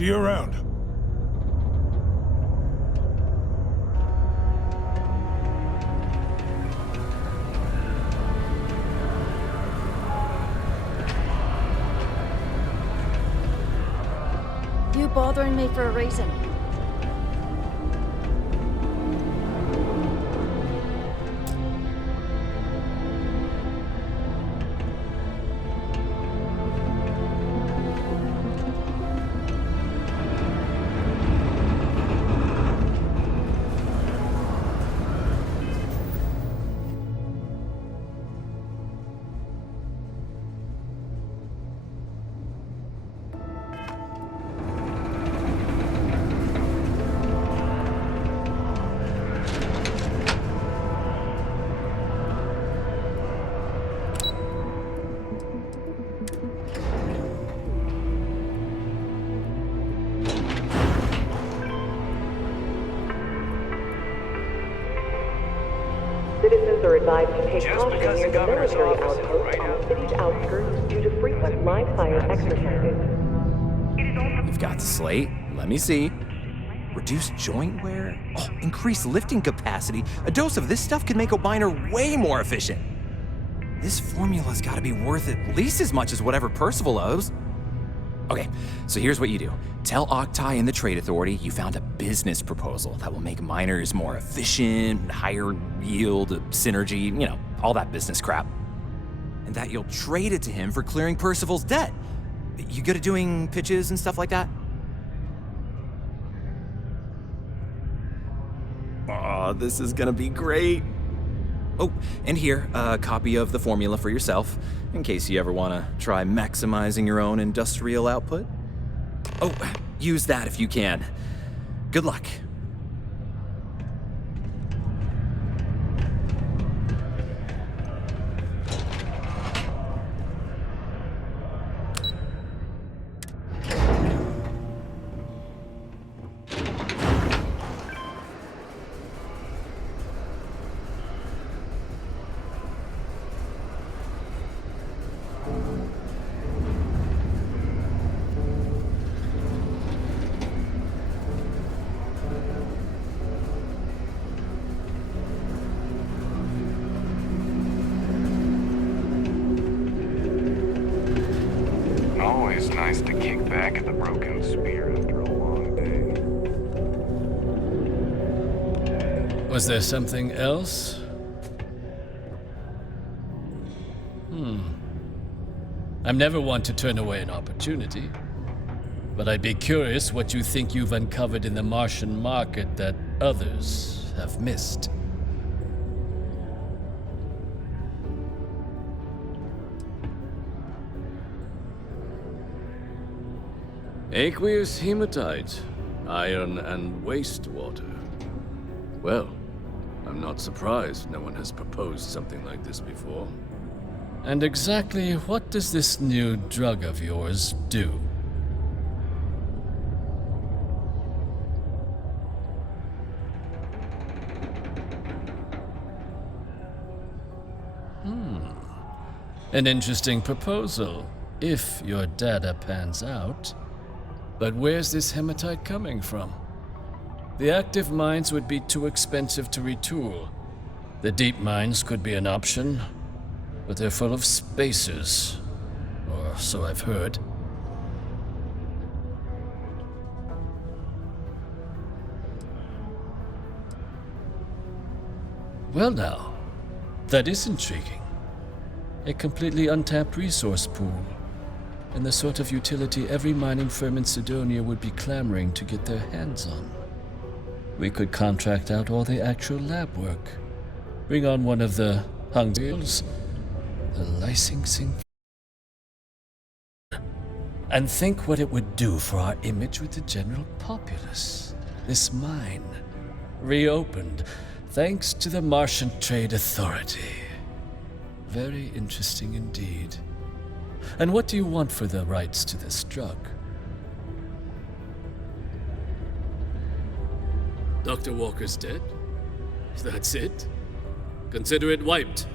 See you around. You bothering me for a reason? Citizens are advised to take Just caution because near the the governor's military office isn't outpost right on now. the city's outskirts due to frequent live-fire exercises. You've got the slate. Let me see. Reduce joint wear? Oh, increase lifting capacity. A dose of this stuff could make O'Biner way more efficient. This formula's gotta be worth at least as much as whatever Percival owes. Okay, so here's what you do. Tell Octai and the Trade Authority you found a business proposal that will make miners more efficient, higher yield, synergy, you know, all that business crap. And that you'll trade it to him for clearing Percival's debt. You good at doing pitches and stuff like that? Oh, this is gonna be great. Oh, and here, a copy of the formula for yourself, in case you ever want to try maximizing your own industrial output. Oh, use that if you can. Good luck. Always nice to kick back at the Broken Spear after a long day. Was there something else? I'm never one to turn away an opportunity. But I'd be curious what you think you've uncovered in the Martian market that others have missed. Aqueous hematite, iron and wastewater. Well, I'm not surprised no one has proposed something like this before. And exactly what does this new drug of yours do? An interesting proposal, if your data pans out. But where's this hematite coming from? The active mines would be too expensive to retool. The deep mines could be an option, but they're full of spacers, or so I've heard. Well now, that is intriguing. A completely untapped resource pool, and the sort of utility every mining firm in Sidonia would be clamoring to get their hands on. We could contract out all the actual lab work, bring on one of the Hungils, the licensing, and think what it would do for our image with the general populace. This mine, reopened thanks to the Martian Trade Authority. Very interesting indeed. And what do you want for the rights to this drug? Dr. Walker's dead? That's it? Consider it wiped.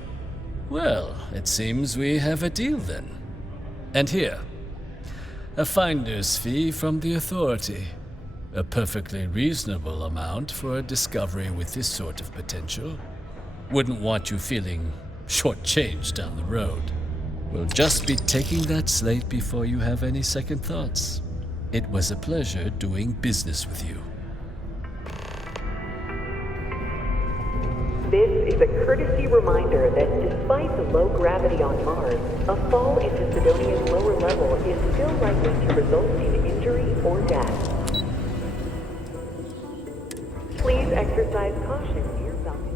Well, it seems we have a deal then. And here, A finder's fee from the authority. A perfectly reasonable amount for a discovery with this sort of potential. Wouldn't want you feeling shortchanged down the road. We'll just be taking that slate before you have any second thoughts. It was a pleasure doing business with you. This is a courtesy reminder that despite the low gravity on Mars, a fall into Sidonia's lower level is still likely to result in injury or death. Please exercise caution near balconies.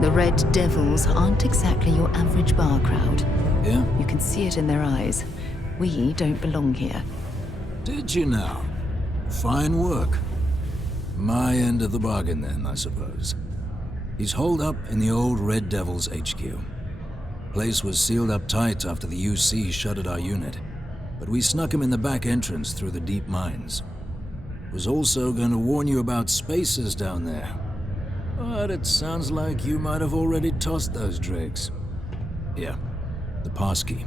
The Red Devils aren't exactly your average bar crowd. Yeah? You can see it in their eyes. We don't belong here. Did you now? Fine work. My end of the bargain then, I suppose. He's holed up in the old Red Devils HQ. Place was sealed up tight after the UC shuttered our unit, but we snuck him in the back entrance through the deep mines. Was also going to warn you about spacers down there. But it sounds like you might have already tossed those drakes. Here, the passkey.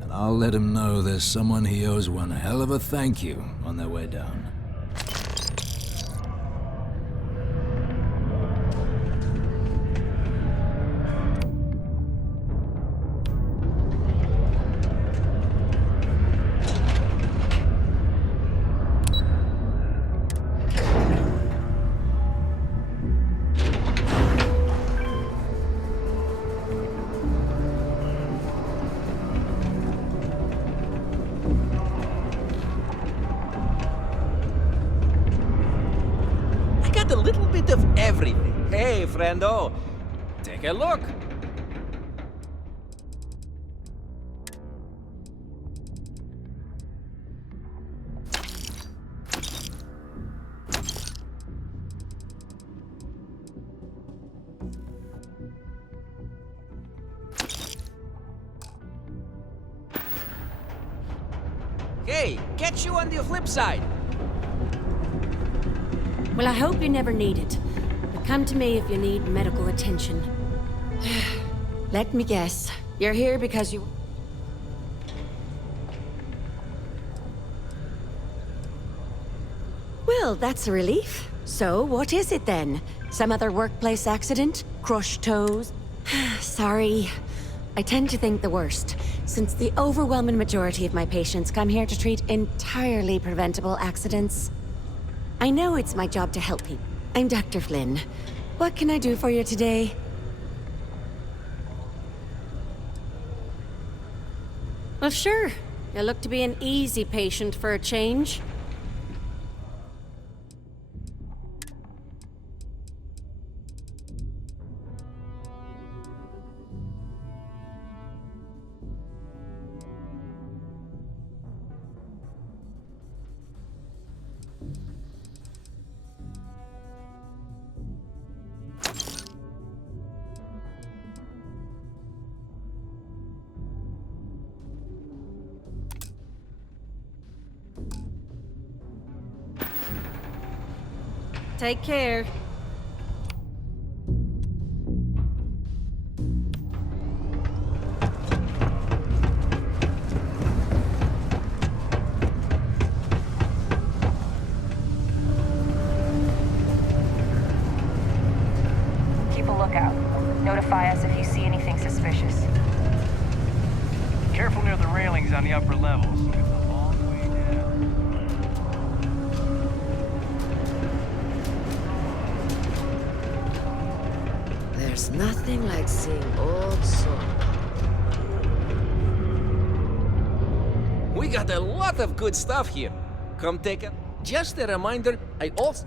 And I'll let him know there's someone he owes one hell of a thank you on their way down. A little bit of everything. Hey, friendo, take a look. Hey, catch you on the flip side. Well, I hope you never need it. But come to me if you need medical attention. Let me guess. You're here because you... Well, that's a relief. So, what is it then? Some other workplace accident? Crushed toes? Sorry. I tend to think the worst, since the overwhelming majority of my patients come here to treat entirely preventable accidents. I know it's my job to help people. I'm Dr. Flynn. What can I do for you today? Well, sure. You look to be an easy patient for a change. Take care. Keep a lookout. Notify us if you see anything suspicious. Careful near the railings on the upper levels. It's a long way down. There's nothing like seeing old soul. We got a lot of good stuff here. Come take a... Just a reminder, I also...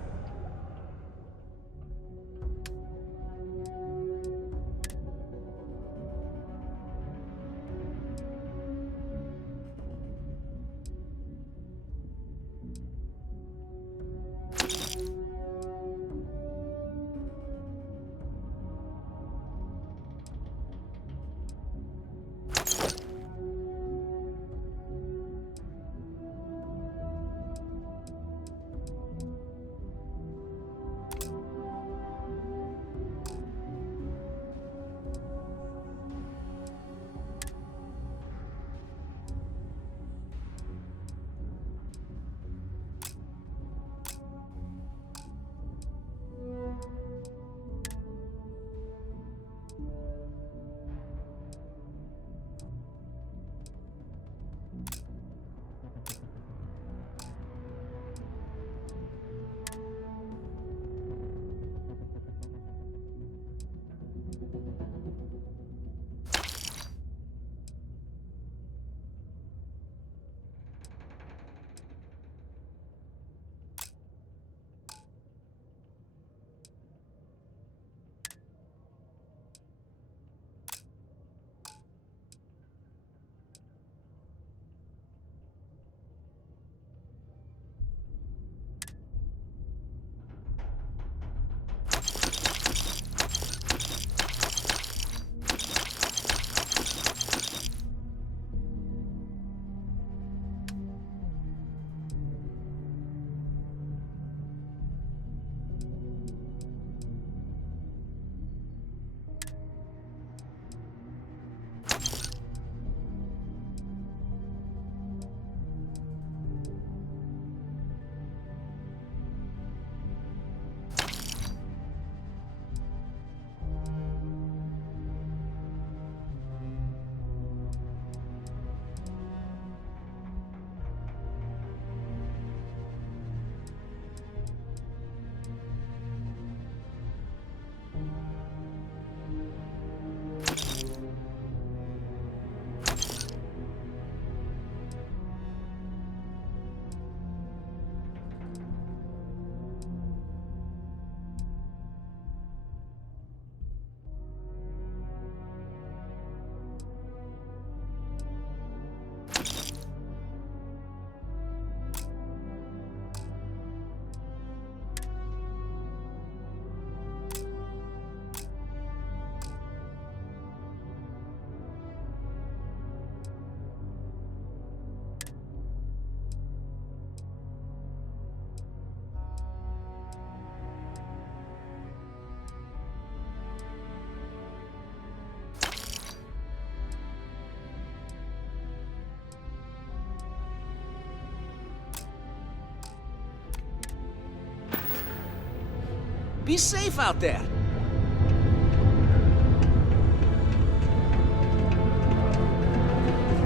Be safe out there.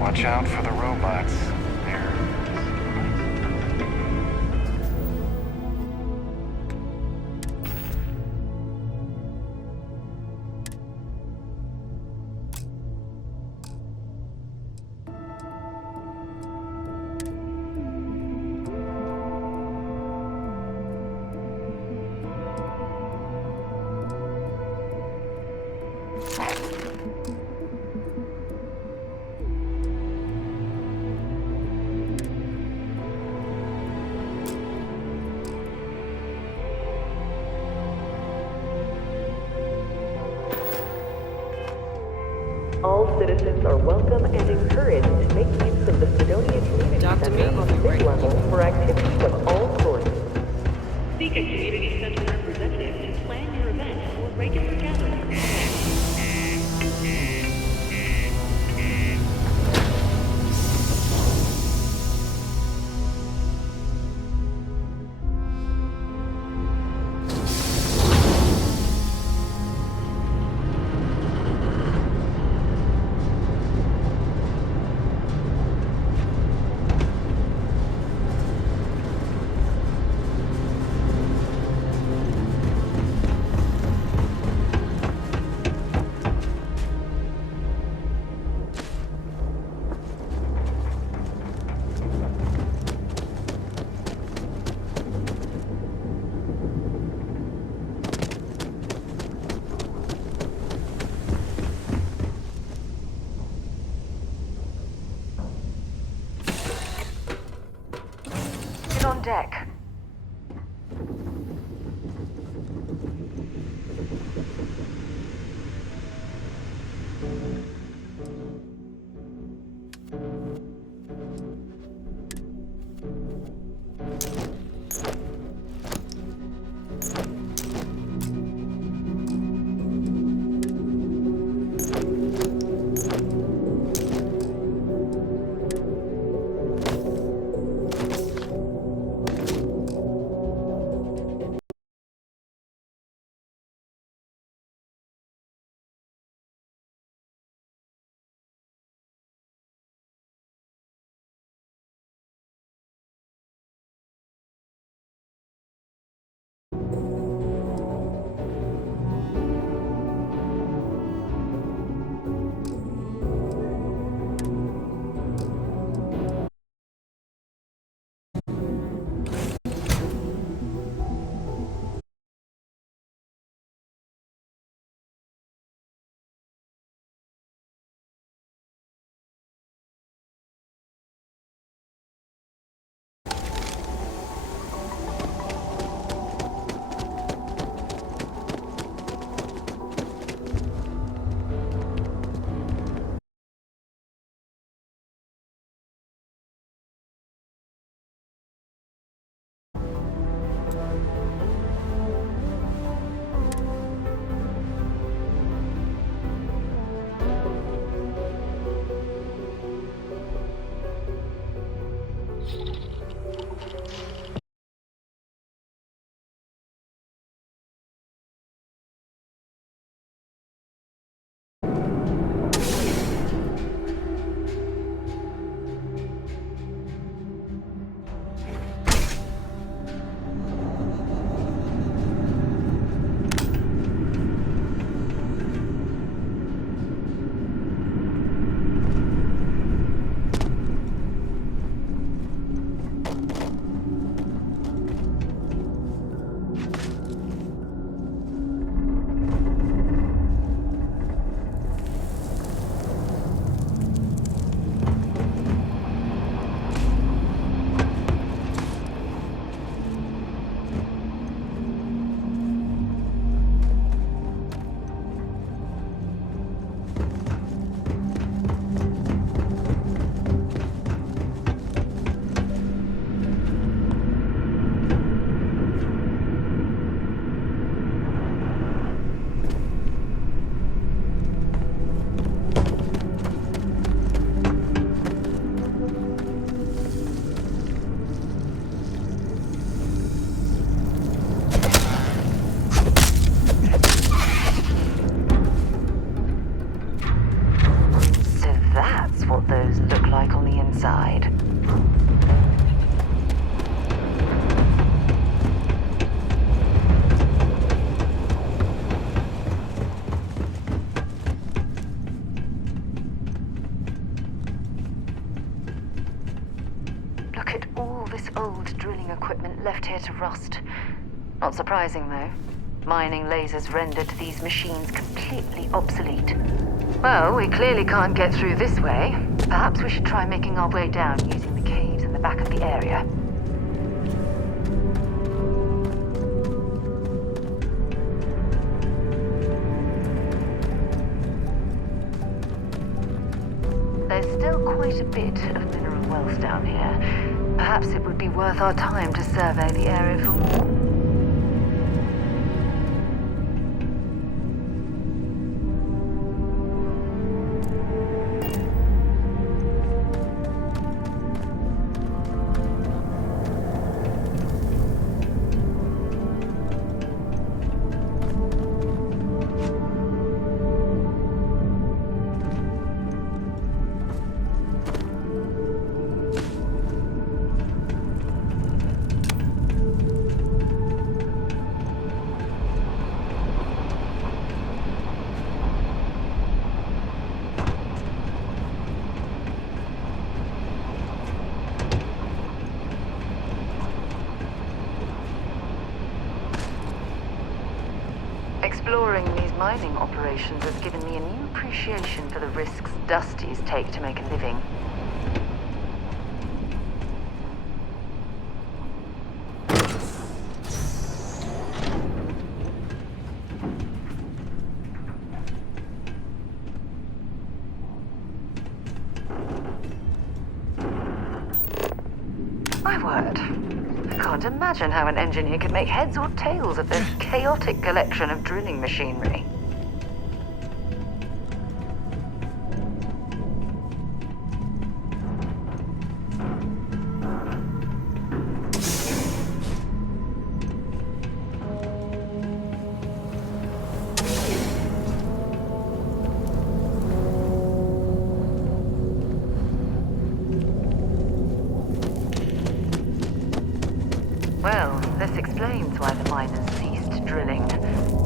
Watch out for the robots. There. All citizens are welcome and encouraged to make use of the Sidonia Community Center on the big level for activities of all sorts. Seek a community center representative to plan your event or regular gatherings. Get on deck. equipment left here to rust. Not surprising, though. Mining lasers rendered these machines completely obsolete. Well, we clearly can't get through this way. Perhaps we should try making our way down using the caves in the back of the area. There's still quite a bit of mineral wealth down here. Perhaps it would be worth our time to survey the area for more. Exploring these mining operations has given me a new appreciation for the risks Dusties take to make a living. My word. I can't imagine how an engineer could make heads or tails of this chaotic collection of drilling machinery. Well, this explains why the miners ceased drilling.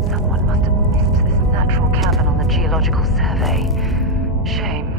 Someone must have missed this natural cavern on the geological survey. Shame.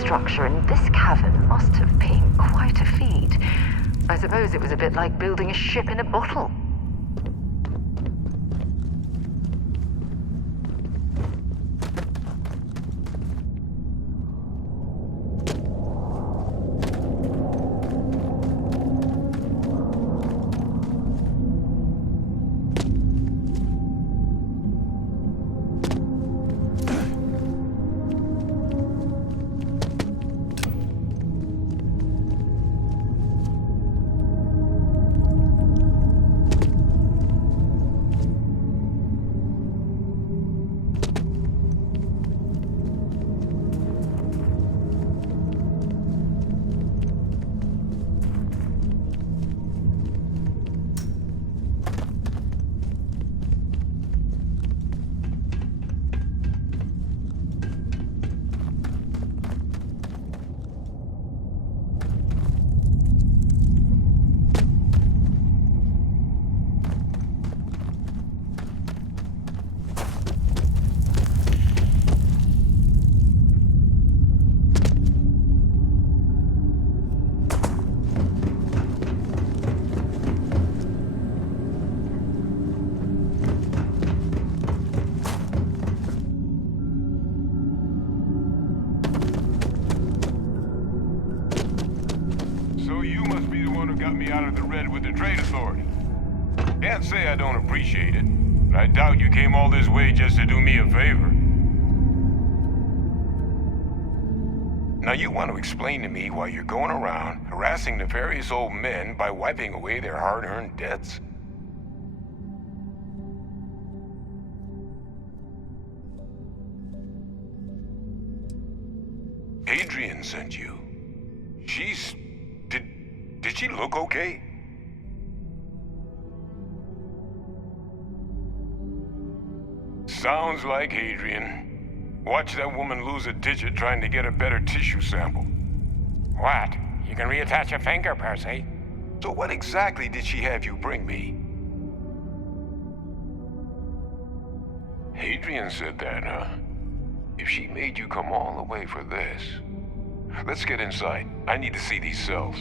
Structure in this cavern must have been quite a feat. I suppose it was a bit like building a ship in a bottle. Got me out of the red with the Trade Authority. Can't say I don't appreciate it, but I doubt you came all this way just to do me a favor. Now you want to explain to me why you're going around harassing nefarious old men by wiping away their hard-earned debts? Adrian sent you. Did she look okay? Sounds like Adrian. Watch that woman lose a digit trying to get a better tissue sample. What? You can reattach a finger, Percy. So what exactly did she have you bring me? Adrian said that, huh? If she made you come all the way for this... Let's get inside. I need to see these cells.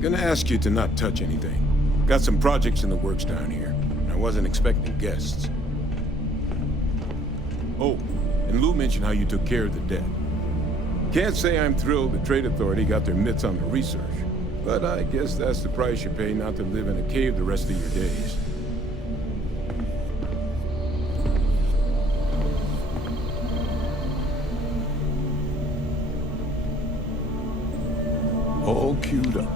Gonna ask you to not touch anything. Got some projects in the works down here. I wasn't expecting guests. Oh, and Lou mentioned how you took care of the dead. Can't say I'm thrilled the Trade Authority got their mitts on the research, but I guess that's the price you pay not to live in a cave the rest of your days. All queued up.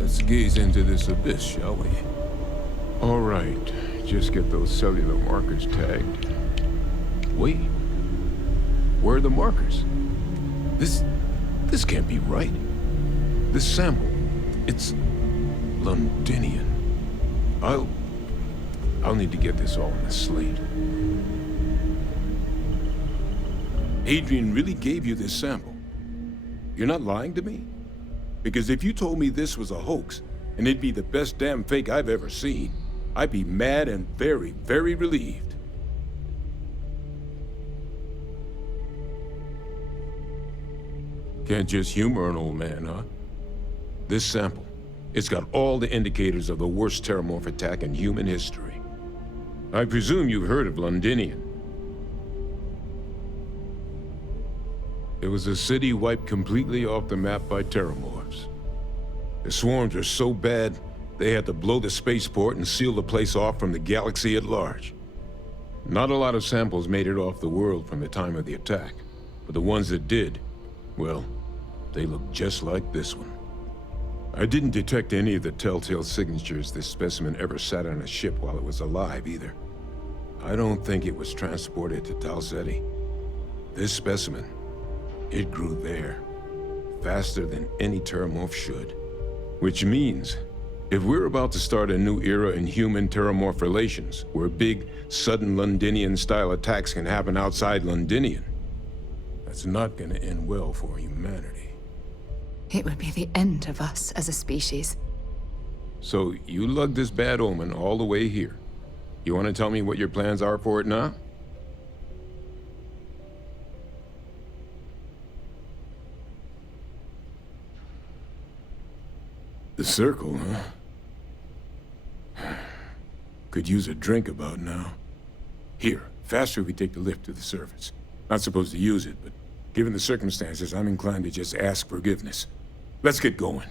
Let's gaze into this abyss, shall we? All right. Just get those cellular markers tagged. Wait. Where are the markers? This can't be right. This sample, it's Londinian. I'll need to get this all on a slate. Adrian really gave you this sample. You're not lying to me? Because if you told me this was a hoax, and it'd be the best damn fake I've ever seen, I'd be mad and very, very relieved. Can't just humor an old man, huh? This sample, it's got all the indicators of the worst terramorph attack in human history. I presume you've heard of Londinian. It was a city wiped completely off the map by terramorphs. The swarms were so bad, they had to blow the spaceport and seal the place off from the galaxy at large. Not a lot of samples made it off the world from the time of the attack, but the ones that did, well, they look just like this one. I didn't detect any of the telltale signatures this specimen ever sat on a ship while it was alive, either. I don't think it was transported to Tau Ceti. This specimen, it grew there, faster than any terramorph should. Which means, if we're about to start a new era in human-terramorph relations, where big, sudden Londinian-style attacks can happen outside Londinian, that's not gonna end well for humanity. It would be the end of us as a species. So, you lugged this bad omen all the way here. You want to tell me what your plans are for it now? The circle, huh? Could use a drink about now. Here, faster if we take the lift to the surface. Not supposed to use it, but given the circumstances, I'm inclined to just ask forgiveness. Let's get going.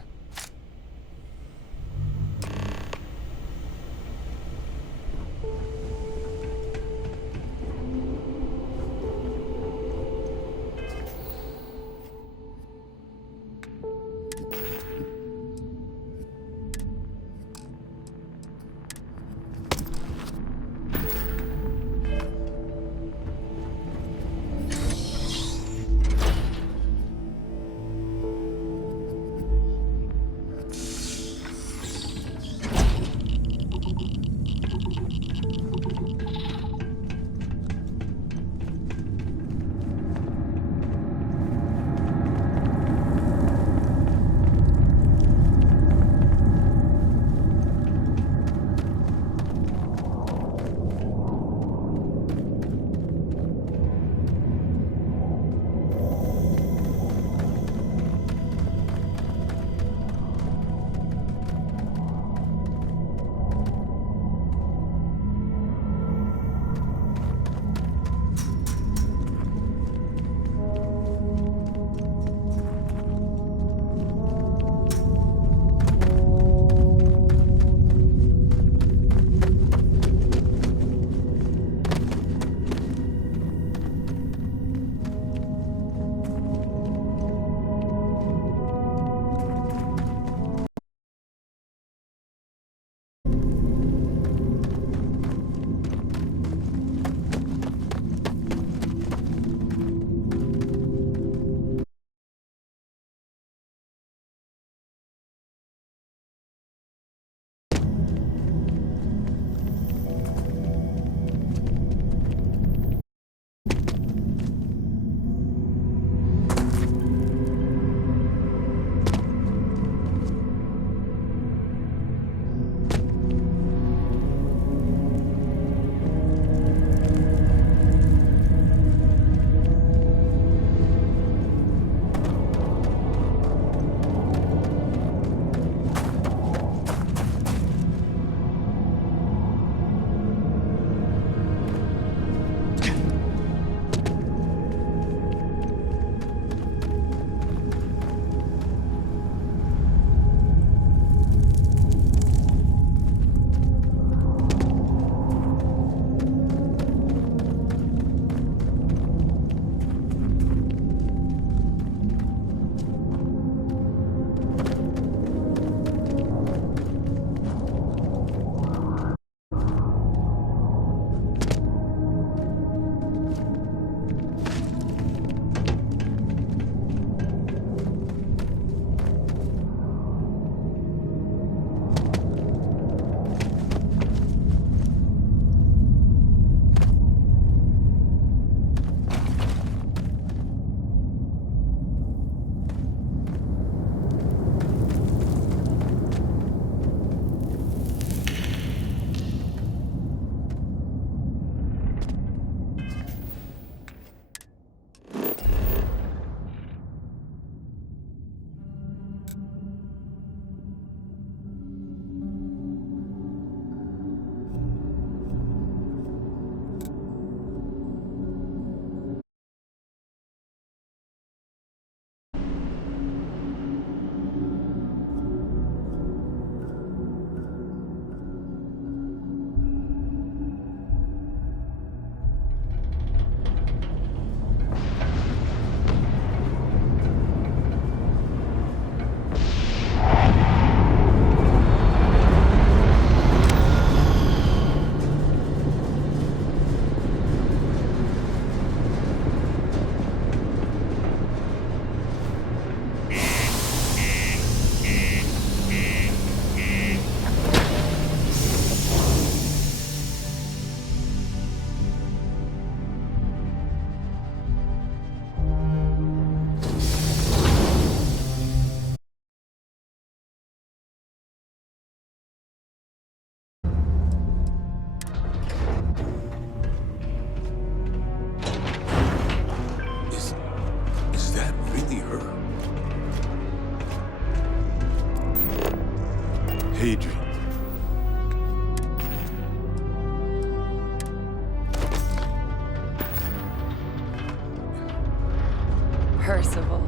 Percival.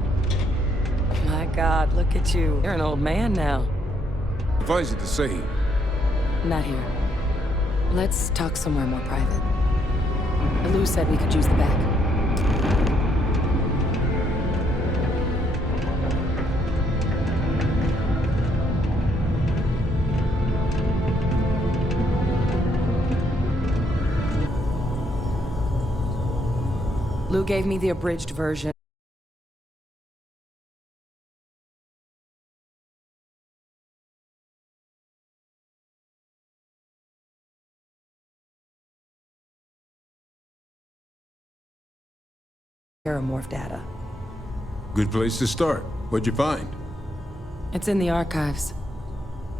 My God, look at you. You're an old man now. Advise it to say. Not here. Let's talk somewhere more private. Lou said we could use the back. Lou gave me the abridged version. Terramorph data. Good place to start. What'd you find? It's in the archives.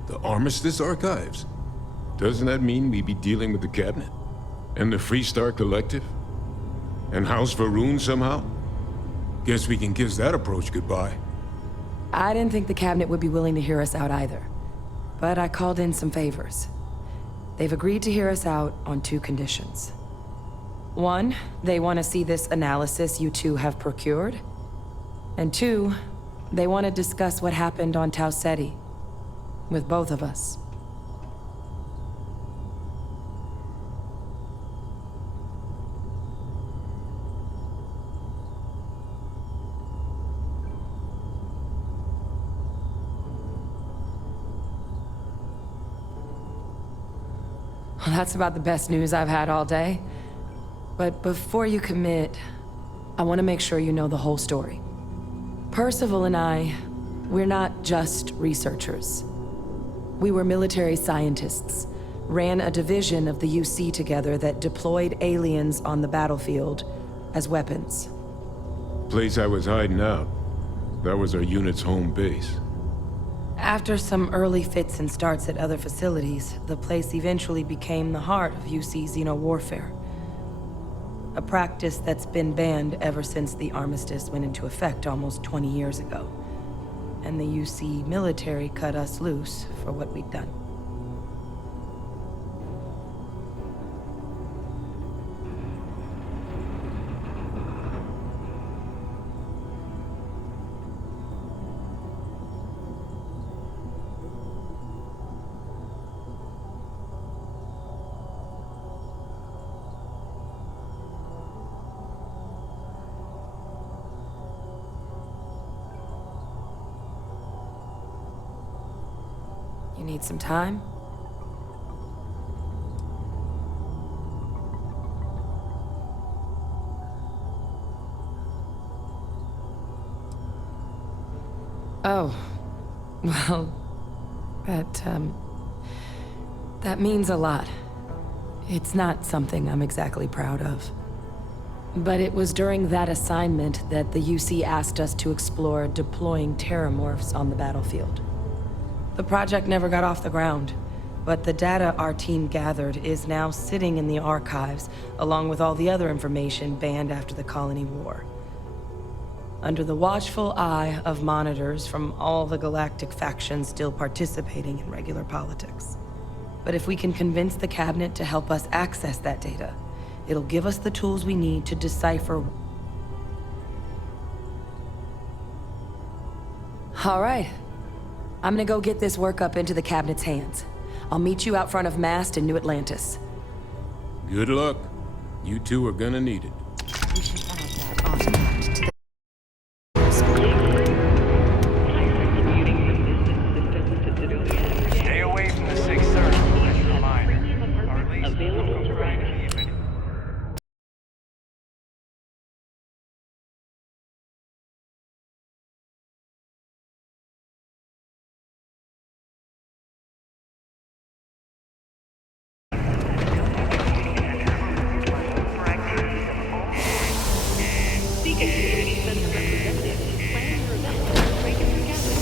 The Armistice Archives? Doesn't that mean we'd be dealing with the Cabinet? And the Freestar Collective? And House Va'ruun somehow? Guess we can kiss that approach goodbye. I didn't think the Cabinet would be willing to hear us out either. But I called in some favors. They've agreed to hear us out on 2 conditions. 1, they want to see this analysis you two have procured. And 2, they want to discuss what happened on Tau Ceti. With both of us. Well, that's about the best news I've had all day. But before you commit, I want to make sure you know the whole story. Percival and I, we're not just researchers. We were military scientists, ran a division of the UC together that deployed aliens on the battlefield as weapons. Place I was hiding out. That was our unit's home base. After some early fits and starts at other facilities, the place eventually became the heart of UC xeno-warfare. A practice that's been banned ever since the armistice went into effect almost 20 years ago. And the UC military cut us loose for what we'd done. You need some time? Oh, well, that means a lot. It's not something I'm exactly proud of. But it was during that assignment that the UC asked us to explore deploying terramorphs on the battlefield. The project never got off the ground, but the data our team gathered is now sitting in the archives, along with all the other information banned after the Colony War. Under the watchful eye of monitors from all the galactic factions still participating in regular politics. But if we can convince the Cabinet to help us access that data, it'll give us the tools we need to decipher. All right. I'm gonna go get this work up into the Cabinet's hands. I'll meet you out front of MAST in New Atlantis. Good luck. You two are gonna need it. We should add that artifact to the... Stay away from the 630, just a reminder. Or at least Available to rent. Seek activity center representative to plan your event or regular gathering.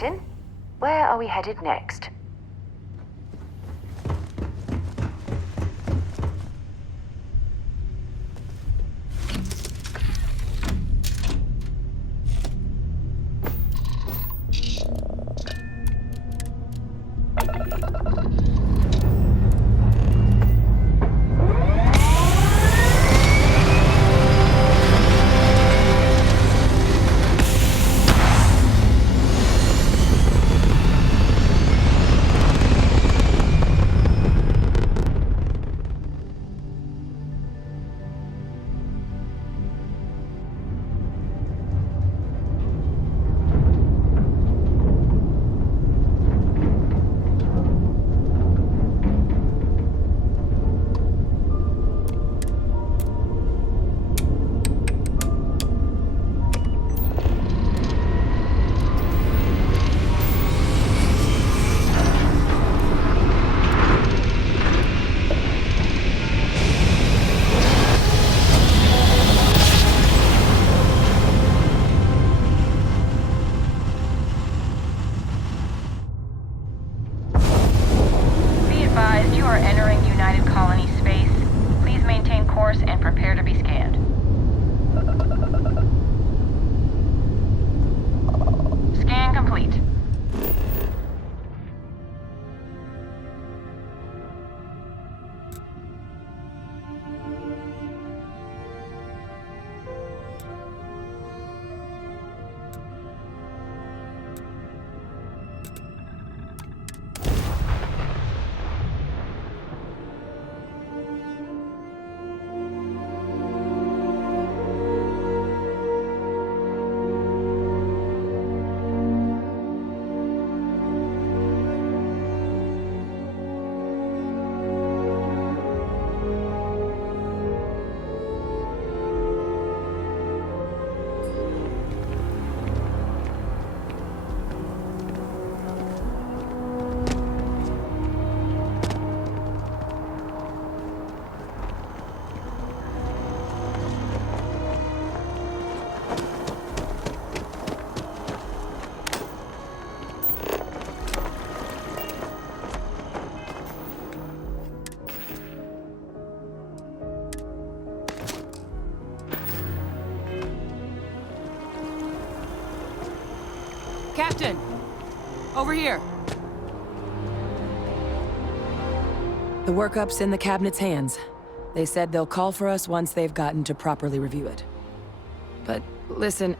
Captain. Where are we headed next? Captain! Over here! The workup's in the cabinet's hands. They said they'll call for us once they've gotten to properly review it. But listen,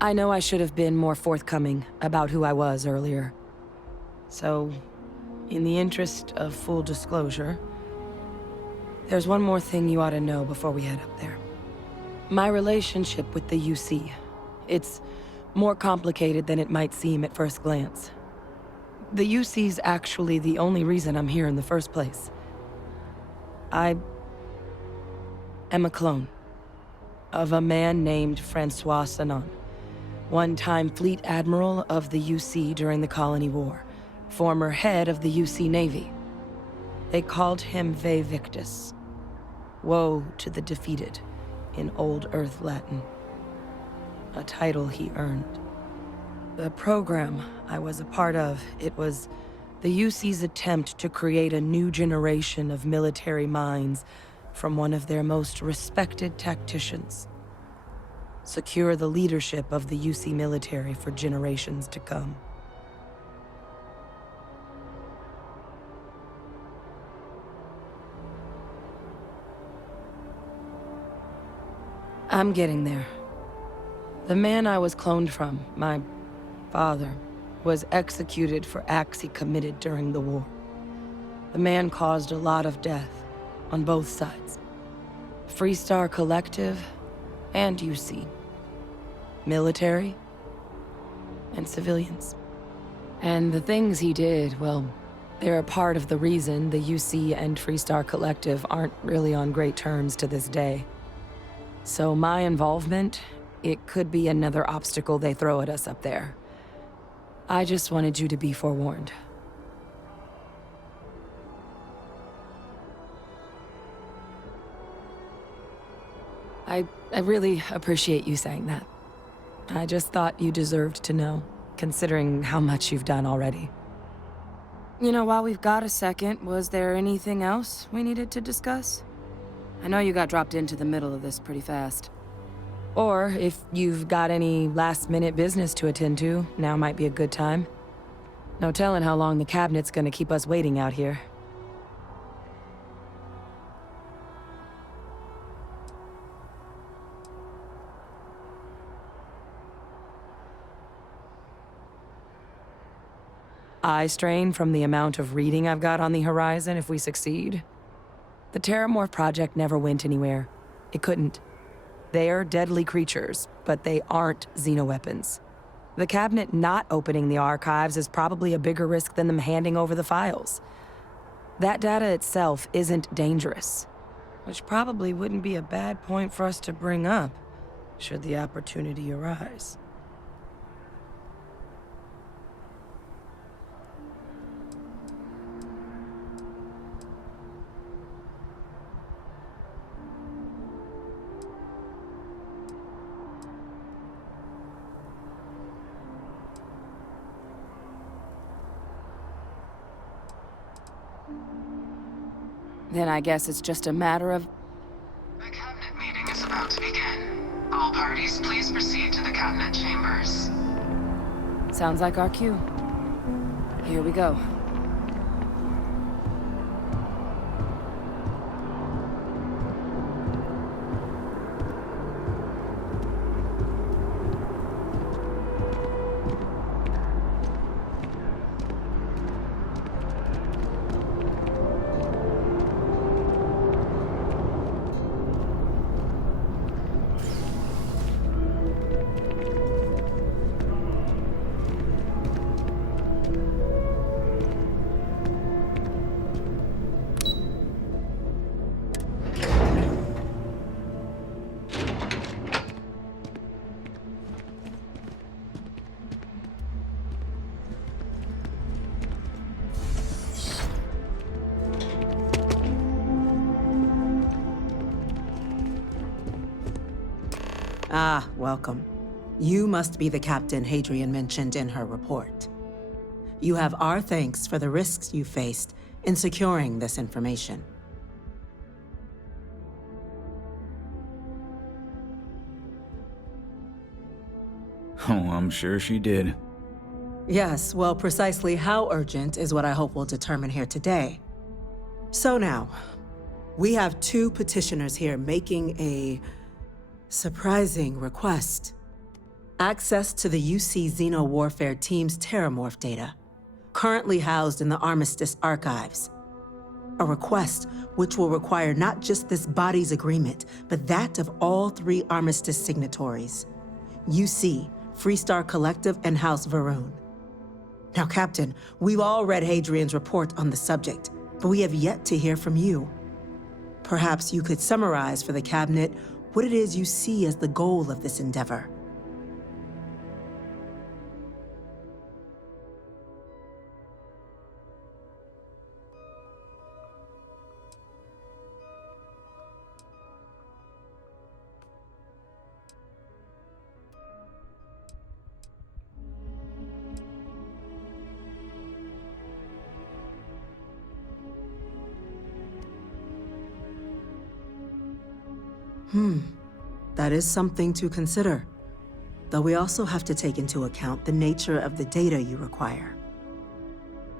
I know I should have been more forthcoming about who I was earlier. So, in the interest of full disclosure, there's one more thing you ought to know before we head up there. My relationship with the UC, it's more complicated than it might seem at first glance. The UC's actually the only reason I'm here in the first place. I am a clone of a man named Francois Sanon, one-time fleet admiral of the UC during the Colony War, former head of the UC Navy. They called him Ve Victus, woe to the defeated, in Old Earth Latin, a title he earned. The program I was a part of, it was the UC's attempt to create a new generation of military minds from one of their most respected tacticians. Secure the leadership of the UC military for generations to come. I'm getting there. The man I was cloned from, my father, was executed for acts he committed during the war. The man caused a lot of death on both sides. Freestar Collective and UC. Military and civilians. And the things he did, well, they're a part of the reason the UC and Freestar Collective aren't really on great terms to this day. So my involvement, it could be another obstacle they throw at us up there. I just wanted you to be forewarned. I really appreciate you saying that. I just thought you deserved to know. considering how much you've done already. You know, while we've got a second, was there anything else we needed to discuss? I know you got dropped into the middle of this pretty fast. Or if you've got any last-minute business to attend to, now might be a good time. No telling how long the cabinet's gonna keep us waiting out here. Eye strain from the amount of reading I've got on the horizon if we succeed. The Terramorph project never went anywhere. It couldn't. They're deadly creatures, but they aren't xenoweapons. The cabinet not opening the archives is probably a bigger risk than them handing over the files. That data itself isn't dangerous, which probably wouldn't be a bad point for us to bring up, should the opportunity arise. Then I guess it's just a matter of... The cabinet meeting is about to begin. All parties, please proceed to the cabinet chambers. Sounds like our cue. Here we go. Ah, welcome. You must be the captain Hadrian mentioned in her report. You have our thanks for the risks you faced in securing this information. Oh, I'm sure she did. Yes, well, precisely how urgent is what I hope we'll determine here today. So now, we have two petitioners here making a surprising request. Access to the UC Xeno Warfare Team's Terramorph data, currently housed in the Armistice archives. A request which will require not just this body's agreement, but that of all three Armistice signatories. UC, Freestar Collective, and House Va'ruun. Now, Captain, we've all read Hadrian's report on the subject, but we have yet to hear from you. Perhaps you could summarize for the Cabinet what it is you see as the goal of this endeavor. That is something to consider. Though we also have to take into account the nature of the data you require.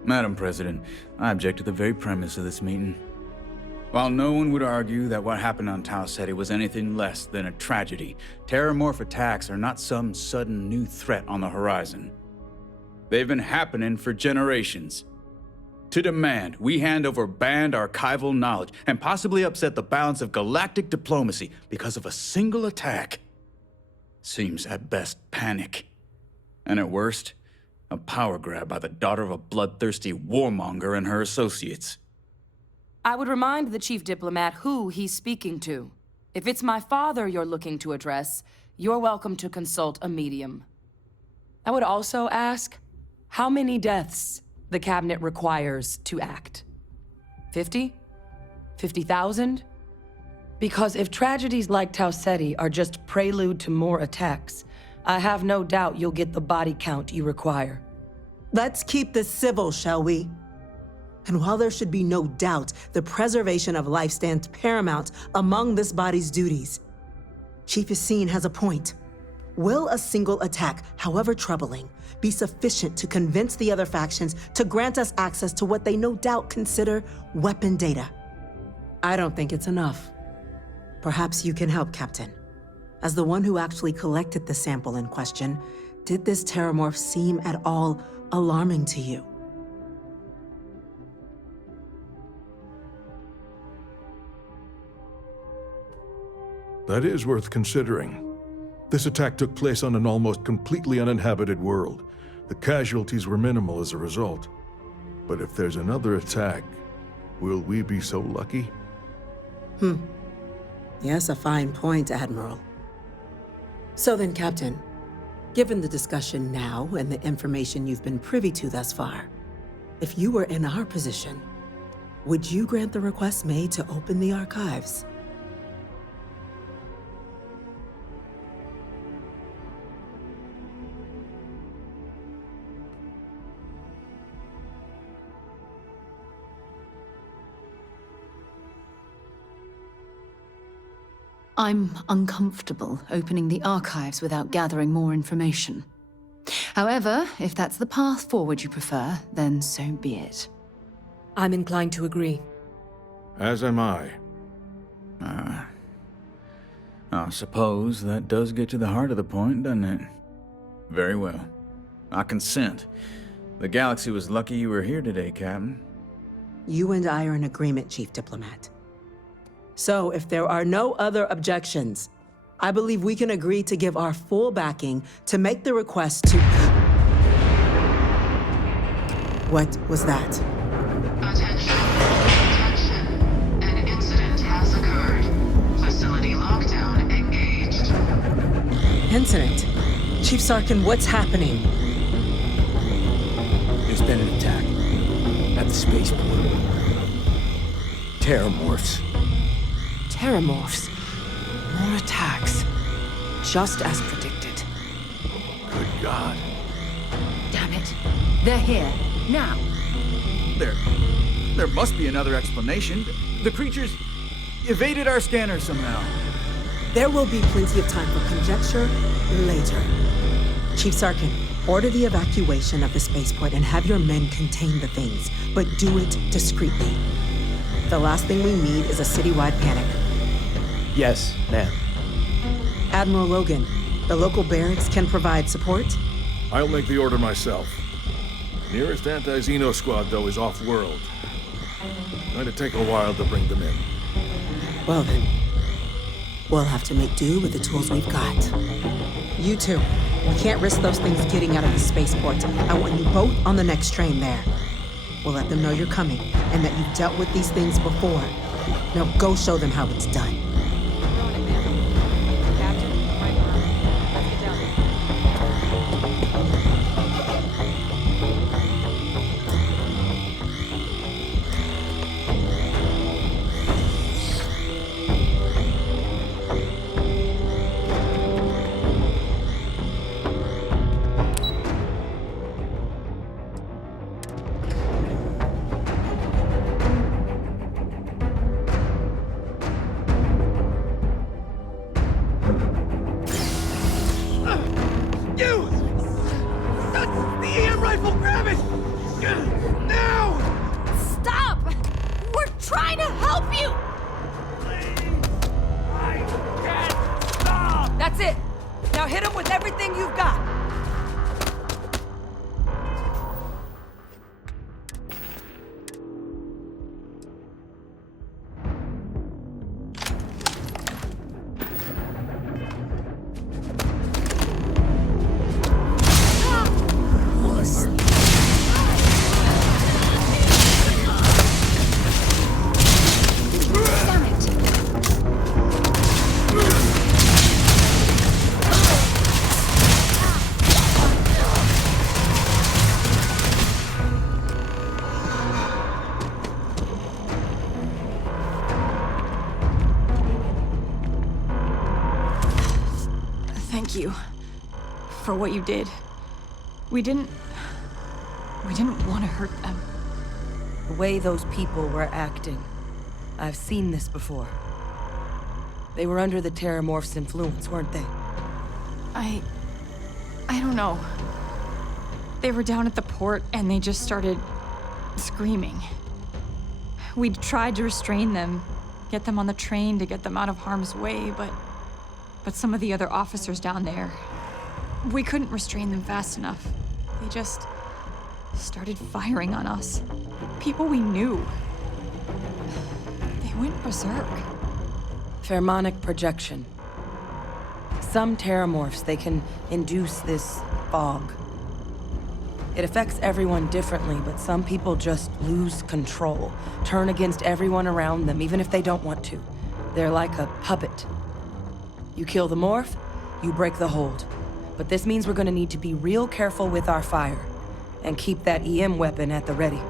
Madam President, I object to the very premise of this meeting. While no one would argue that what happened on Tau Ceti was anything less than a tragedy, Terramorph attacks are not some sudden new threat on the horizon. They've been happening for generations. To demand we hand over banned archival knowledge and possibly upset the balance of galactic diplomacy because of a single attack seems at best panic. And at worst, a power grab by the daughter of a bloodthirsty warmonger and her associates. I would remind the chief diplomat who he's speaking to. If it's my father you're looking to address, you're welcome to consult a medium. I would also ask, how many deaths the Cabinet requires to act? 50? 50,000? Because if tragedies like Tau Ceti are just prelude to more attacks, I have no doubt you'll get the body count you require. Let's keep this civil, shall we? And while there should be no doubt, the preservation of life stands paramount among this body's duties. Chief Yassine has a point. Will a single attack, however troubling, be sufficient to convince the other factions to grant us access to what they no doubt consider weapon data? I don't think it's enough. Perhaps you can help, Captain. As the one who actually collected the sample in question, did this terramorph seem at all alarming to you? That is worth considering. This attack took place on an almost completely uninhabited world. The casualties were minimal as a result. But if there's another attack, will we be so lucky? Yes, a fine point, Admiral. So then, Captain, given the discussion now and the information you've been privy to thus far, if you were in our position, would you grant the request made to open the archives? I'm uncomfortable opening the archives without gathering more information. However, if that's the path forward you prefer, then so be it. I'm inclined to agree. As am I. I suppose that does get to the heart of the point, doesn't it? Very well. I consent. The galaxy was lucky you were here today, Captain. You and I are in agreement, Chief Diplomat. So, if there are no other objections, I believe we can agree to give our full backing to make the request to... What was that? Attention. An incident has occurred. Facility lockdown engaged. Incident? Chief Sarkin, what's happening? There's been an attack at the spaceport. Terramorphs. Terramorphs. More attacks. Just as predicted. Good God. Damn it. They're here. Now. There must be another explanation. The creatures evaded our scanner somehow. There will be plenty of time for conjecture later. Chief Sarkin, order the evacuation of the spaceport and have your men contain the things, but do it discreetly. The last thing we need is a citywide panic. Yes, ma'am. Admiral Logan, the local barracks can provide support? I'll make the order myself. Nearest anti-Xeno squad, though, is off-world. Going to take a while to bring them in. Well then, we'll have to make do with the tools we've got. You two, we can't risk those things getting out of the spaceport. I want you both on the next train there. We'll let them know you're coming, and that you've dealt with these things before. Now go show them how it's done. for what you did. We didn't want to hurt them. The way those people were acting, I've seen this before. They were under the Terramorph's influence, weren't they? I don't know. They were down at the port and they just started screaming. We'd tried to restrain them, get them on the train to get them out of harm's way, but some of the other officers down there, we couldn't restrain them fast enough. They just started firing on us. People we knew. They went berserk. Pheromonic projection. Some Terramorphs, they can induce this fog. It affects everyone differently, but some people just lose control, turn against everyone around them, even if they don't want to. They're like a puppet. You kill the morph, you break the hold. But this means we're gonna need to be real careful with our fire, and keep that EM weapon at the ready.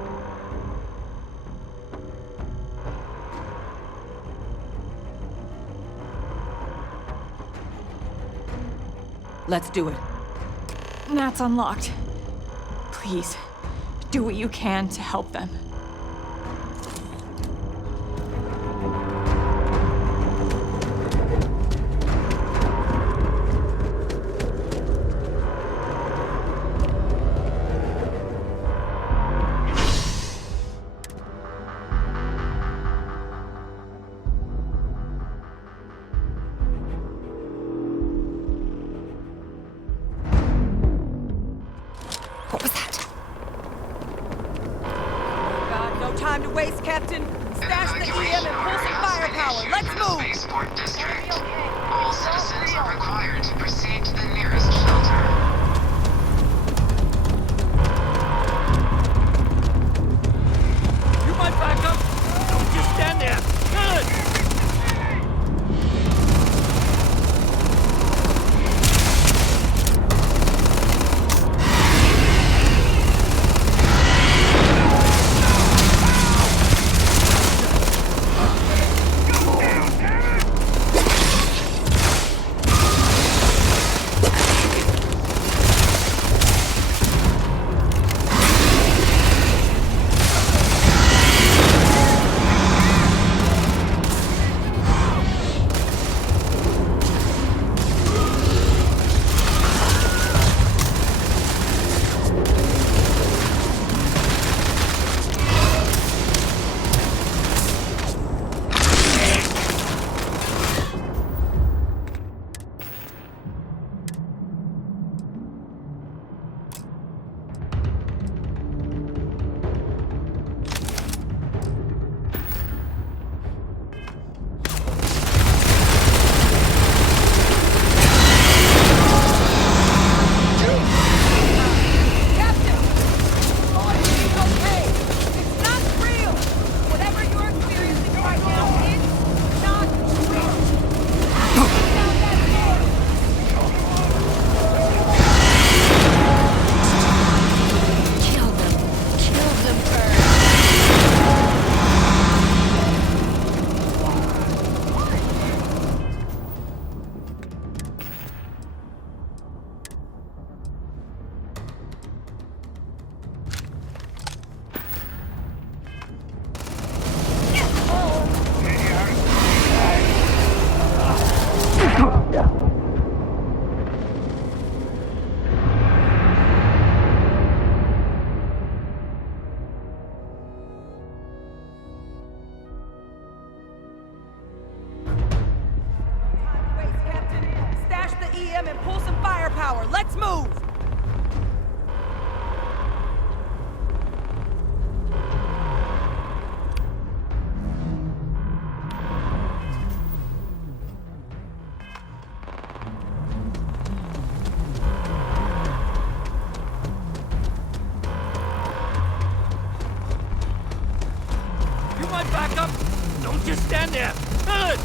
Let's do it. Nat's unlocked. Please, do what you can to help them. Time to waste, Captain. Stash the EM and pull some firepower. Let's move! Spaceport District. All citizens are required to proceed to the nearest shelter. You might back up. Don't just stand there. Good! And pull some firepower. Let's move! You might back up. Don't just stand there. Good!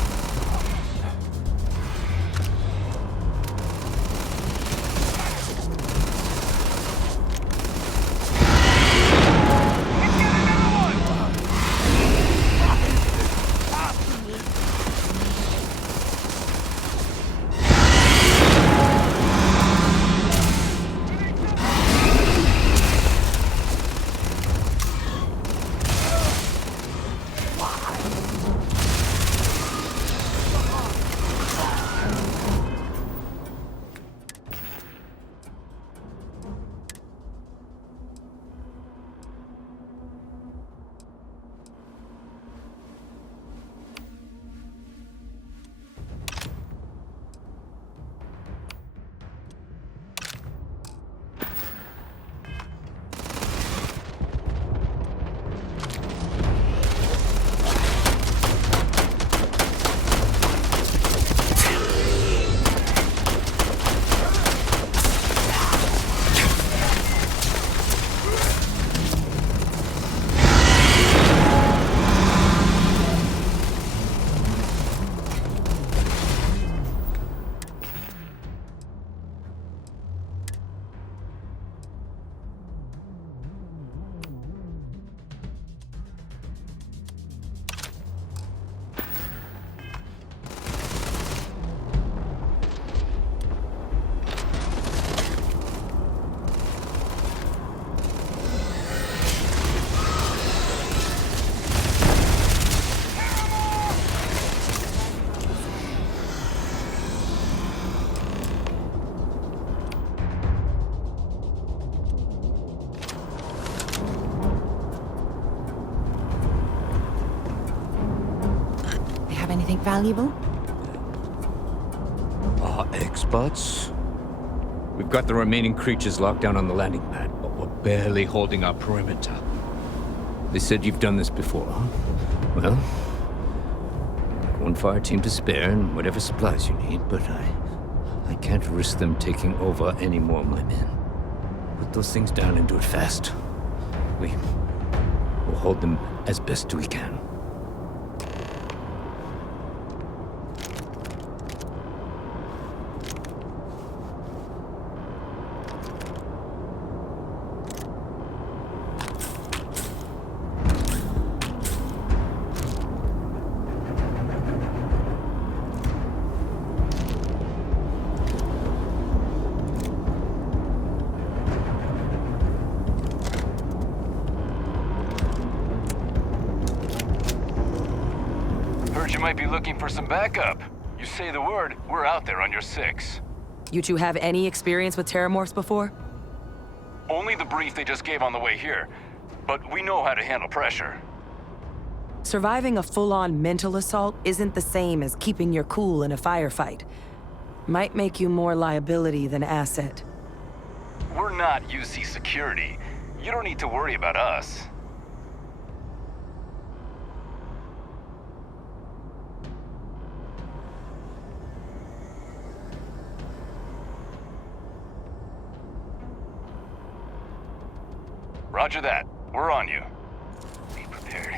anything valuable? Our experts? We've got the remaining creatures locked down on the landing pad, but we're barely holding our perimeter. They said you've done this before, huh? Well, got one fire team to spare and whatever supplies you need, but I can't risk them taking over any more of my men. Put those things down and do it fast. We'll hold them as best we can. You might be looking for some backup. You say the word, we're out there on your 6. You two have any experience with Terramorphs before? Only the brief they just gave on the way here, but we know how to handle pressure. Surviving a full-on mental assault isn't the same as keeping your cool in a firefight. Might make you more liability than asset. We're not UC security. You don't need to worry about us. Roger that. We're on you. Be prepared.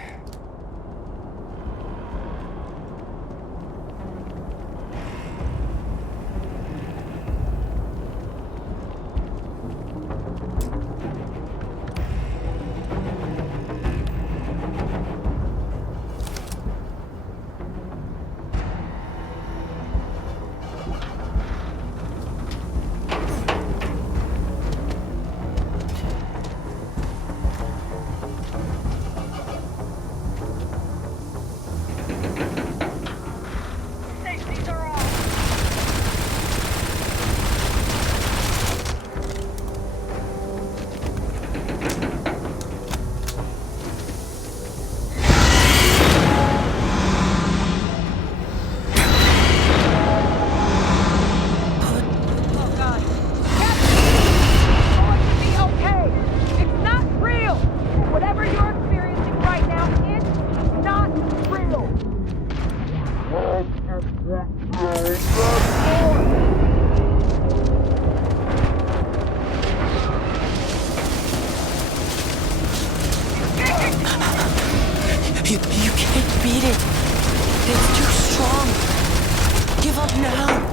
You can't beat it. It's too strong. Give up now.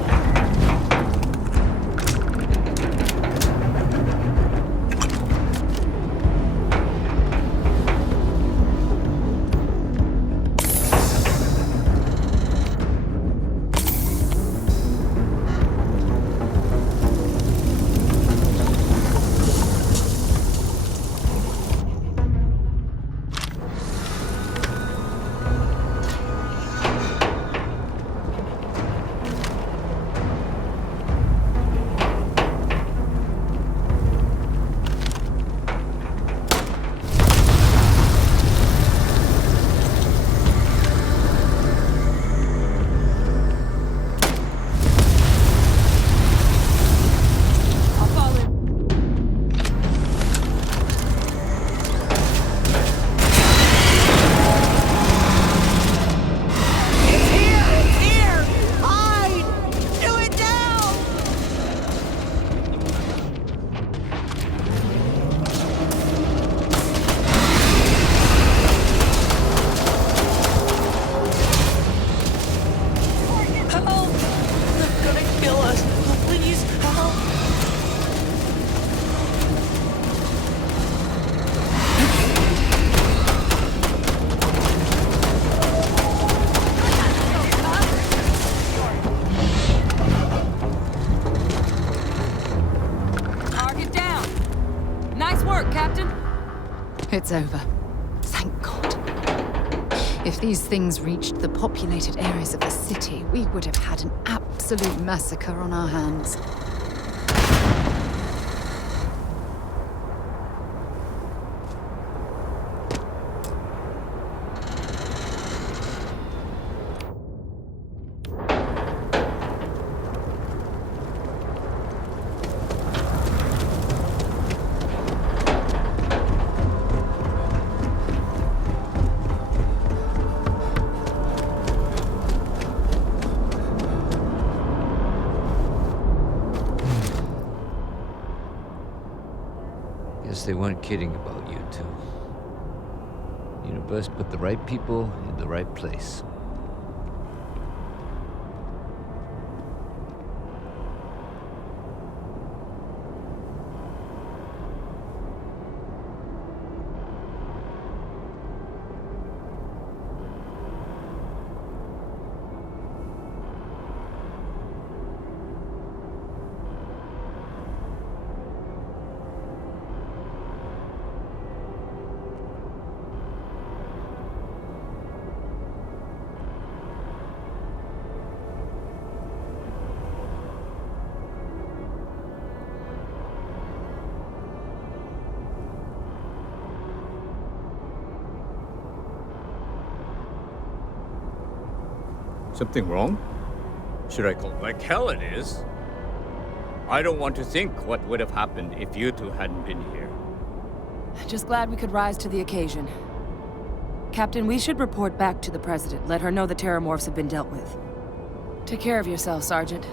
It's over. Thank God. If these things reached the populated areas of the city, we would have had an absolute massacre on our hands. guess they weren't kidding about you two. Universe put the right people in the right place. Something wrong? Should I call? Like hell it is. I don't want to think what would have happened if you two hadn't been here. Just glad we could rise to the occasion. Captain, we should report back to the President. Let her know the Terramorphs have been dealt with. Take care of yourself, Sergeant.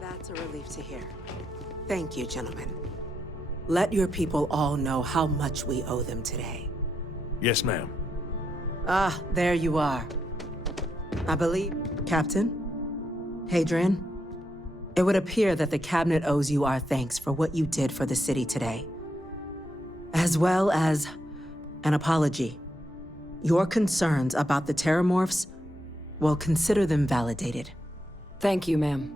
That's a relief to hear. Thank you, gentlemen. Let your people all know how much we owe them today. Yes, ma'am. Ah, there you are. I believe, Captain, Hadrian, it would appear that the Cabinet owes you our thanks for what you did for the city today, as well as an apology. Your concerns about the Terramorphs, well, consider them validated. Thank you, ma'am.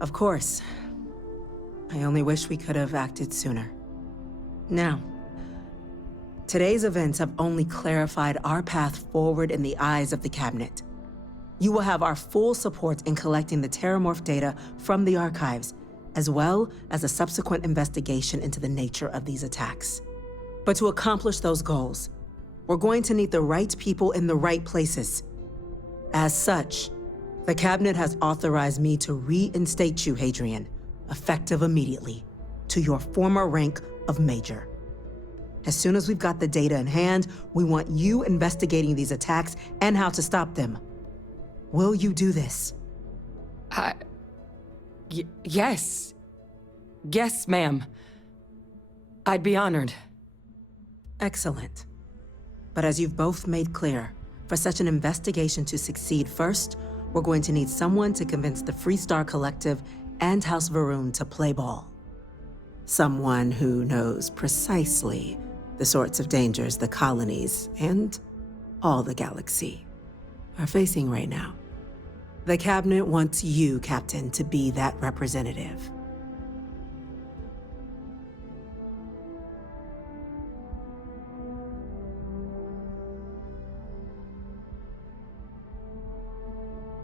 Of course. I only wish we could have acted sooner. Now, today's events have only clarified our path forward in the eyes of the Cabinet. You will have our full support in collecting the Terramorph data from the archives, as well as a subsequent investigation into the nature of these attacks. But to accomplish those goals, we're going to need the right people in the right places. As such, the Cabinet has authorized me to reinstate you, Hadrian, effective immediately, to your former rank of Major. As soon as we've got the data in hand, we want you investigating these attacks and how to stop them. Will you do this? Yes. Yes, ma'am. I'd be honored. Excellent. But as you've both made clear, for such an investigation to succeed first, we're going to need someone to convince the Freestar Collective and House Va'ruun to play ball. Someone who knows precisely the sorts of dangers the colonies and all the galaxy are facing right now. The Cabinet wants you, Captain, to be that representative.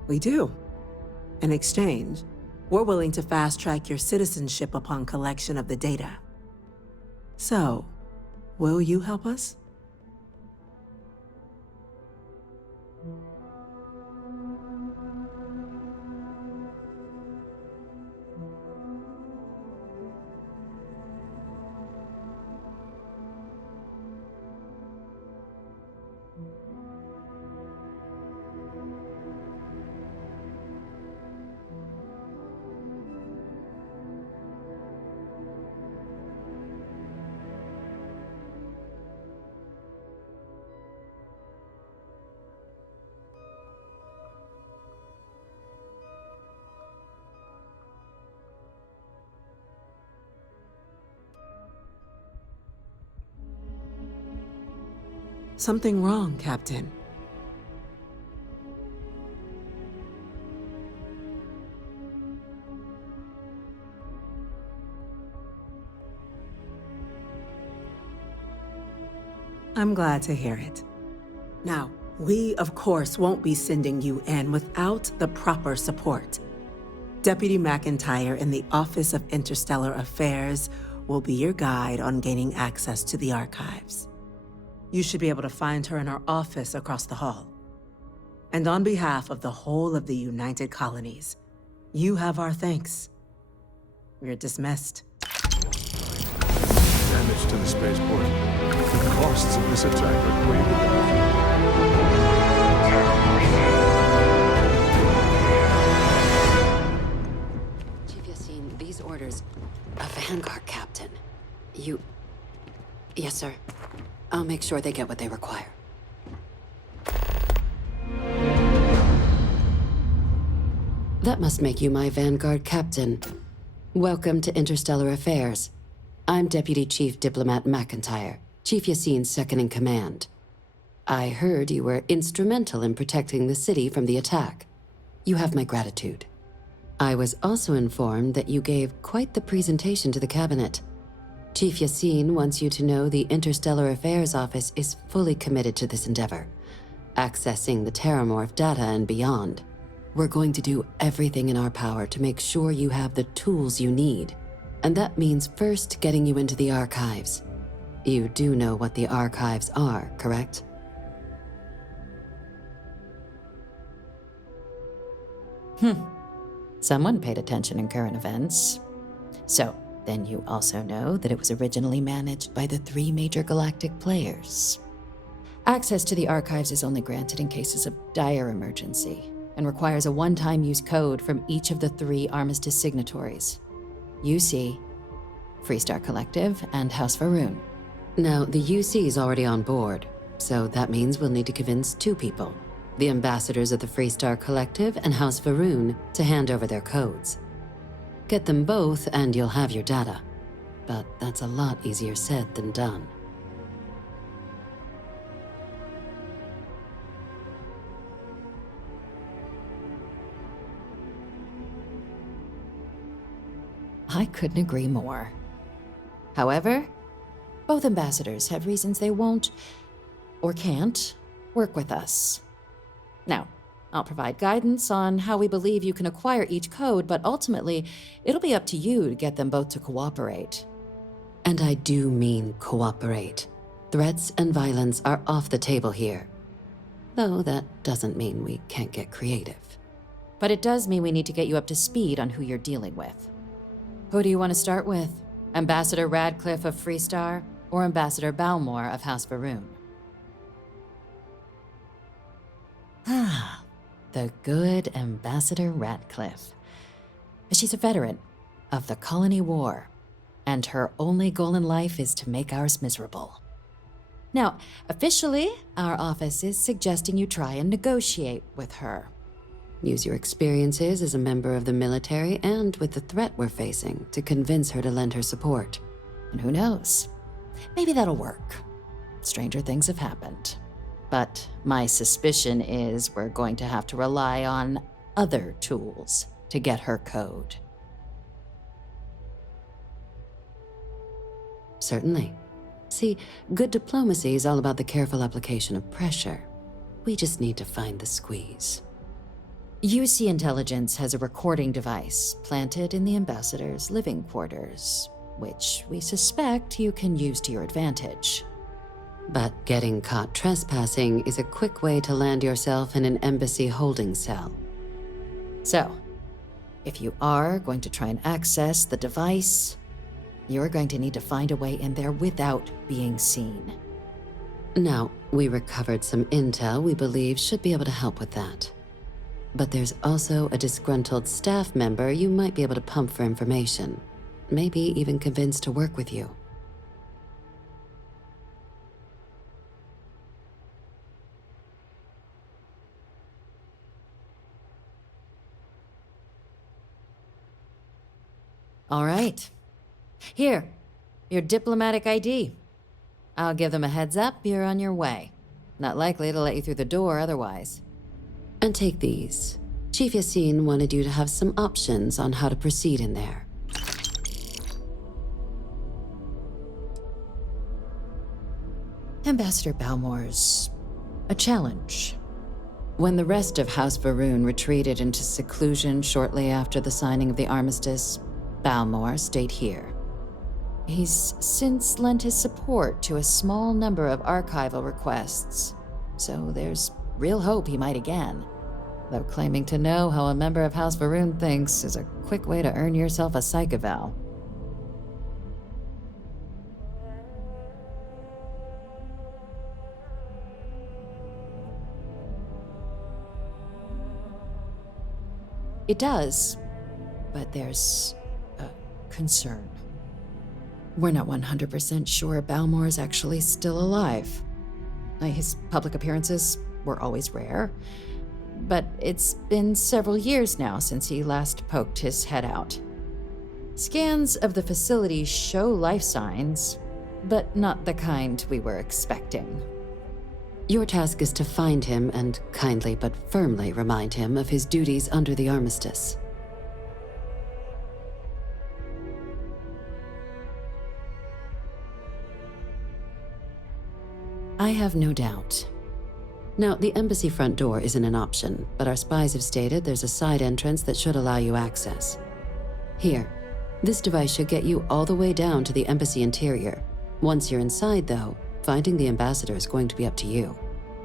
We do. In exchange, we're willing to fast-track your citizenship upon collection of the data. So, will you help us? Something wrong, Captain. I'm glad to hear it. Now, we, of course, won't be sending you in without the proper support. Deputy McIntyre in the Office of Interstellar Affairs will be your guide on gaining access to the archives. You should be able to find her in our office across the hall. And on behalf of the whole of the United Colonies, you have our thanks. We're dismissed. Damage to the spaceport. The costs of this attack are greater than Chief Yassine, these orders. A Vanguard captain. You... Yes, sir. I'll make sure they get what they require. That must make you my Vanguard captain. Welcome to Interstellar Affairs. I'm Deputy Chief Diplomat McIntyre, Chief Yassine's second-in-command. I heard you were instrumental in protecting the city from the attack. You have my gratitude. I was also informed that you gave quite the presentation to the cabinet. Chief Yassine wants you to know the Interstellar Affairs Office is fully committed to this endeavor, accessing the Terramorph data and beyond. We're going to do everything in our power to make sure you have the tools you need. And that means first getting you into the archives. You do know what the archives are, correct? Someone paid attention in current events. So, then you also know that it was originally managed by the 3 major galactic players. Access to the archives is only granted in cases of dire emergency, and requires a one-time use code from each of the 3 Armistice signatories. UC, Freestar Collective, and House Va'ruun. Now, the UC is already on board, so that means we'll need to convince 2 people. The ambassadors of the Freestar Collective and House Va'ruun to hand over their codes. Get them both and you'll have your data. But that's a lot easier said than done. I couldn't agree more. However, both ambassadors have reasons they won't, or can't, work with us. Now, I'll provide guidance on how we believe you can acquire each code, but ultimately, it'll be up to you to get them both to cooperate. And I do mean cooperate. Threats and violence are off the table here. Though that doesn't mean we can't get creative. But it does mean we need to get you up to speed on who you're dealing with. Who do you want to start with? Ambassador Radcliffe of Freestar, or Ambassador Balmore of House Va'ruun? The good Ambassador Radcliffe. She's a veteran of the Colony War, and her only goal in life is to make ours miserable. Now, officially, our office is suggesting you try and negotiate with her. Use your experiences as a member of the military and with the threat we're facing to convince her to lend her support. And who knows? Maybe that'll work. Stranger things have happened. But my suspicion is we're going to have to rely on other tools to get her code. Certainly. See, good diplomacy is all about the careful application of pressure. We just need to find the squeeze. UC Intelligence has a recording device planted in the ambassador's living quarters, which we suspect you can use to your advantage. But getting caught trespassing is a quick way to land yourself in an embassy holding cell. So, if you are going to try and access the device, you're going to need to find a way in there without being seen. Now, we recovered some intel we believe should be able to help with that. But there's also a disgruntled staff member you might be able to pump for information. Maybe even convince to work with you. All right. Here, your diplomatic ID. I'll give them a heads up, you're on your way. Not likely to let you through the door otherwise. And take these. Chief Yassine wanted you to have some options on how to proceed in there. Ambassador Balmore's a challenge. When the rest of House Va'ruun retreated into seclusion shortly after the signing of the armistice, Balmore stayed here. He's since lent his support to a small number of archival requests, so there's real hope he might again. Though claiming to know how a member of House Va'ruun thinks is a quick way to earn yourself a psych eval. It does, but there's a concern. We're not 100% sure Balmore is actually still alive. His public appearances were always rare, but it's been several years now since he last poked his head out. Scans of the facility show life signs, but not the kind we were expecting. Your task is to find him and kindly but firmly remind him of his duties under the armistice. I have no doubt. Now, the embassy front door isn't an option, but our spies have stated there's a side entrance that should allow you access. Here, this device should get you all the way down to the embassy interior. Once you're inside, though, finding the ambassador is going to be up to you.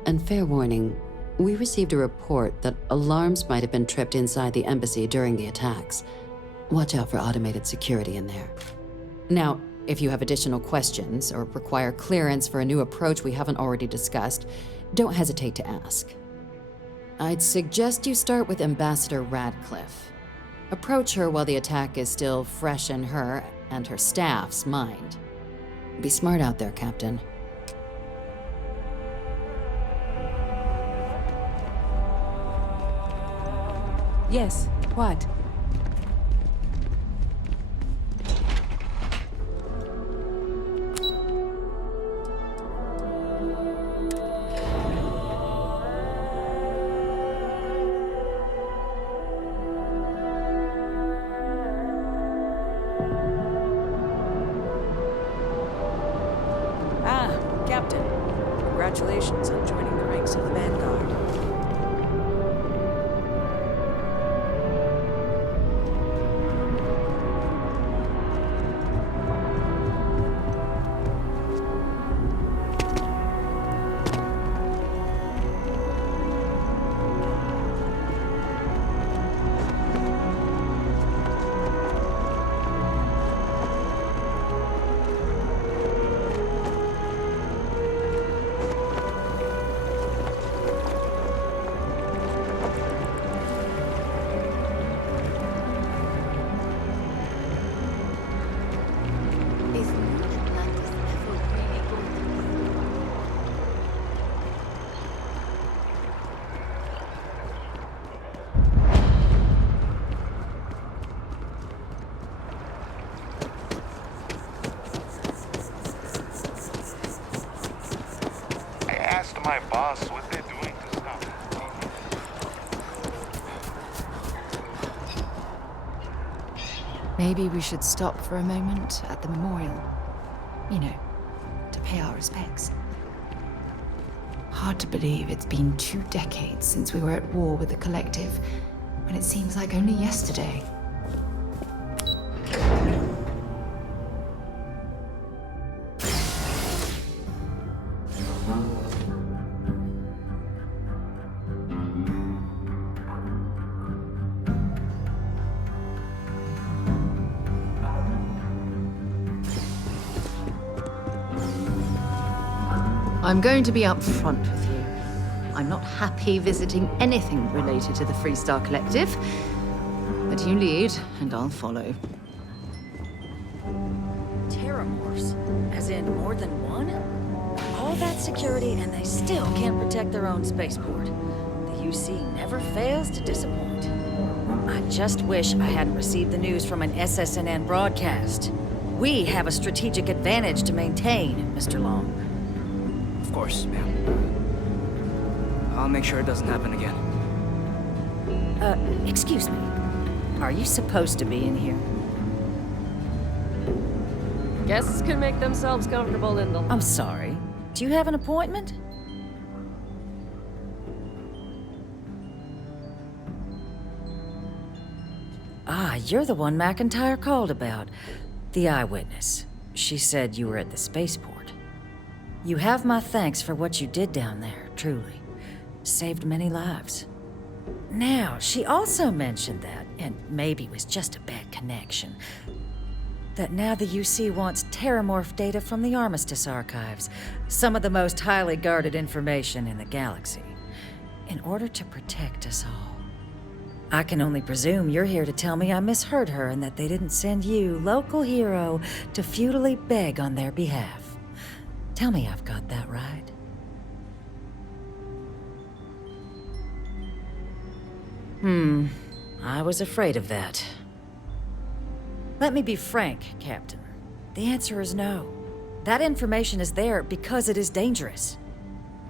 And fair warning, we received a report that alarms might have been tripped inside the embassy during the attacks. Watch out for automated security in there. Now, if you have additional questions or require clearance for a new approach we haven't already discussed, don't hesitate to ask. I'd suggest you start with Ambassador Radcliffe. Approach her while the attack is still fresh in her and her staff's mind. Be smart out there, Captain. Yes, what? Captain. Congratulations on joining the ranks of the Vanguard. My boss, what they're doing to stop it. Maybe we should stop for a moment at the memorial. You know, to pay our respects. hard to believe it's been 2 decades since we were at war with the Collective, when it seems like only yesterday. I'm going to be upfront with you. I'm not happy visiting anything related to the Freestar Collective. But you lead, and I'll follow. Terramorphs? As in more than one? All that security and they still can't protect their own spaceport. The UC never fails to disappoint. I just wish I hadn't received the news from an SSNN broadcast. We have a strategic advantage to maintain, Mr. Long. Of course, ma'am. I'll make sure it doesn't happen again. Excuse me. Are you supposed to be in here? Guests can make themselves comfortable in the... I'm sorry. Do you have an appointment? Ah, you're the one McIntyre called about. The eyewitness. She said you were at the spaceport. You have my thanks for what you did down there, truly. Saved many lives. Now, she also mentioned that, and maybe it was just a bad connection, that now the UC wants Terramorph data from the Armistice archives, some of the most highly guarded information in the galaxy, in order to protect us all. I can only presume you're here to tell me I misheard her and that they didn't send you, local hero, to futilely beg on their behalf. Tell me I've got that right. I was afraid of that. Let me be frank, Captain. The answer is no. That information is there because it is dangerous.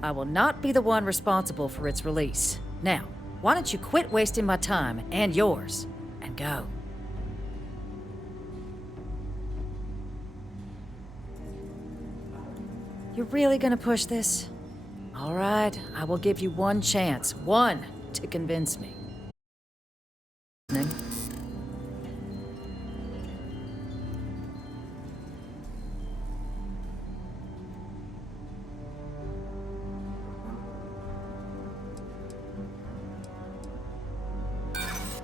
I will not be the one responsible for its release. Now, why don't you quit wasting my time and yours, and go? You're really gonna push this? All right, I will give you one chance, one, to convince me.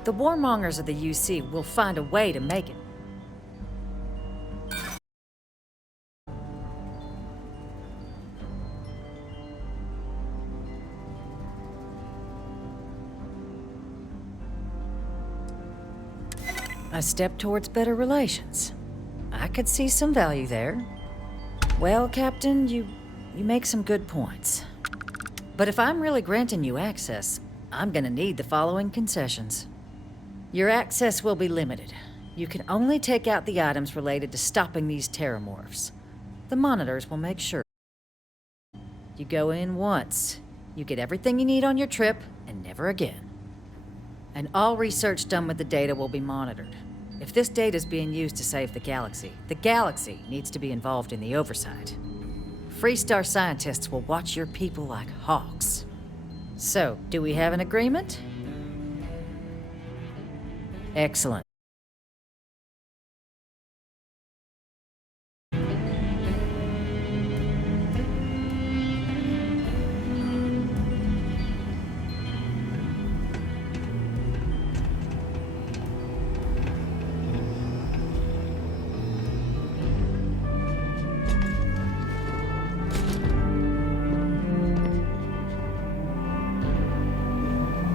The warmongers of the UC will find a way to make it. A step towards better relations. I could see some value there. Well, Captain, you make some good points. But if I'm really granting you access, I'm gonna need the following concessions. Your access will be limited. You can only take out the items related to stopping these terramorphs. The monitors will make sure. You go in once. You get everything you need on your trip, and never again. And all research done with the data will be monitored. If this data is being used to save the galaxy needs to be involved in the oversight. Freestar scientists will watch your people like hawks. So, do we have an agreement? Excellent.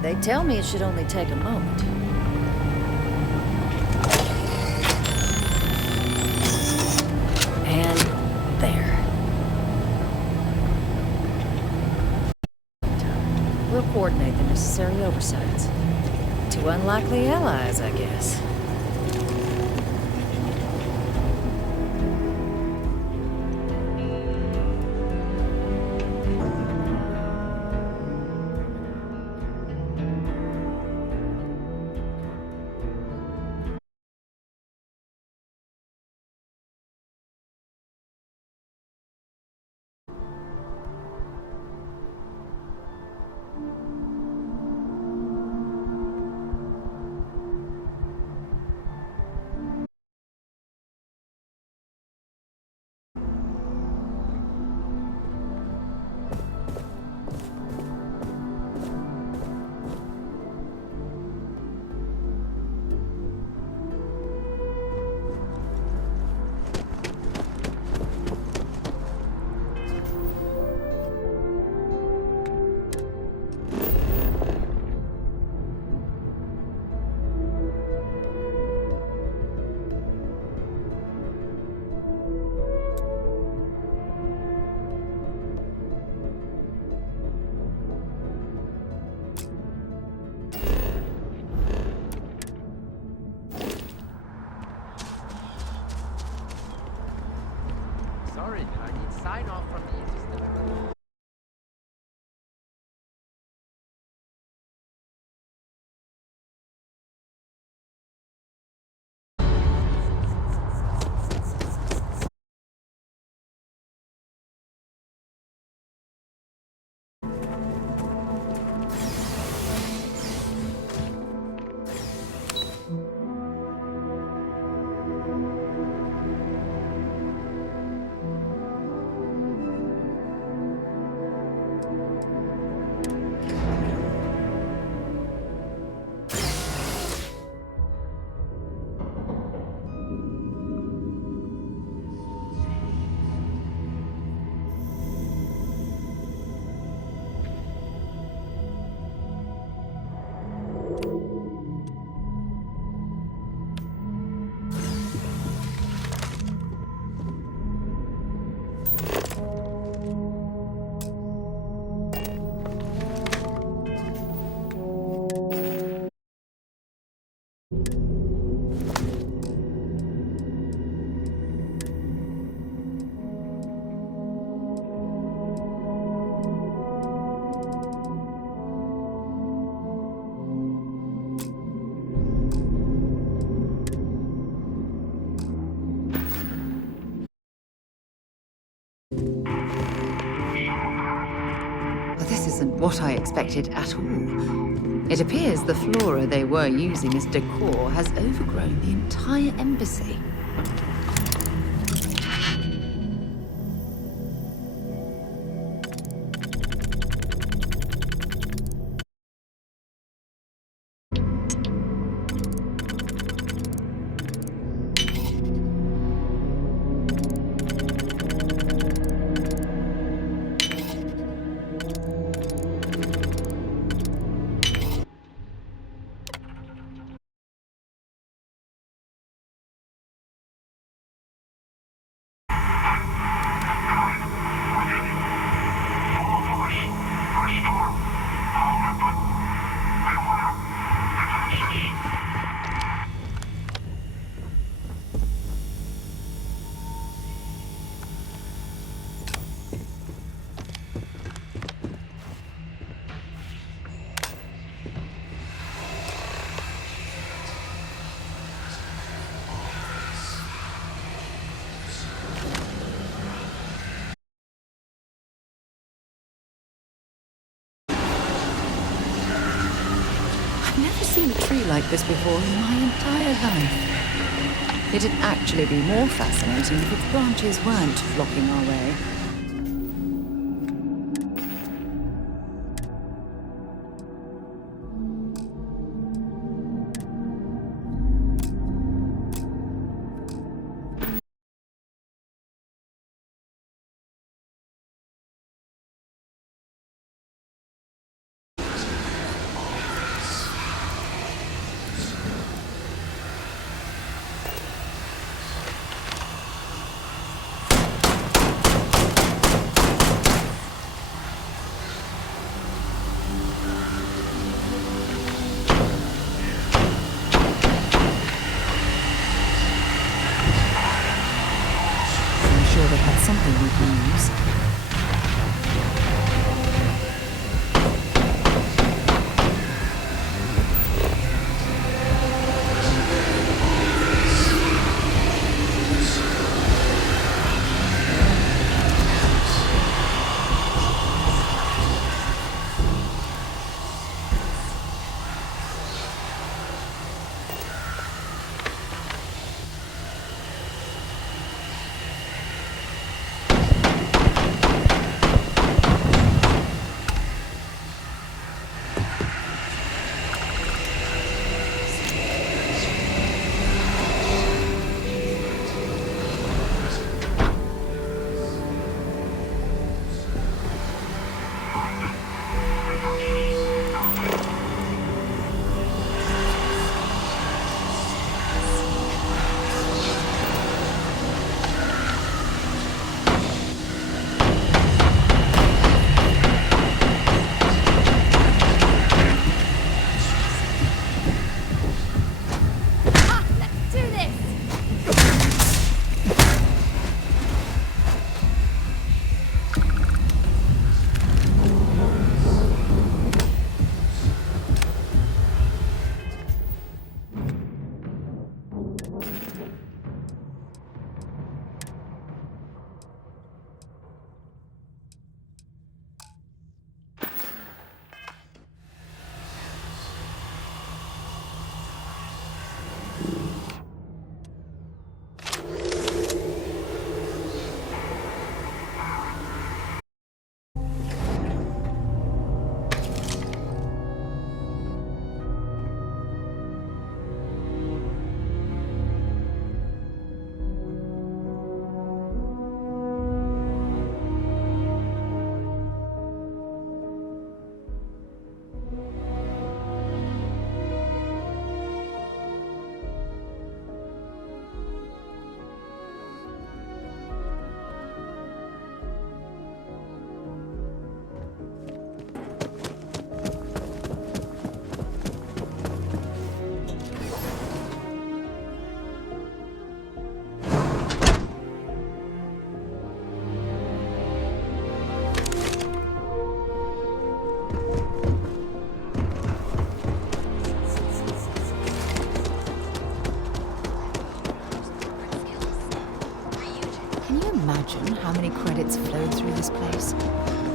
They tell me it should only take a moment. And there. We'll coordinate the necessary oversights. Two unlikely allies, I guess. Well, this isn't what I expected at all. It appears the flora they were using as decor has overgrown the entire embassy. I've never seen a tree like this before in my entire life. It'd actually be more fascinating if its branches weren't blocking our way.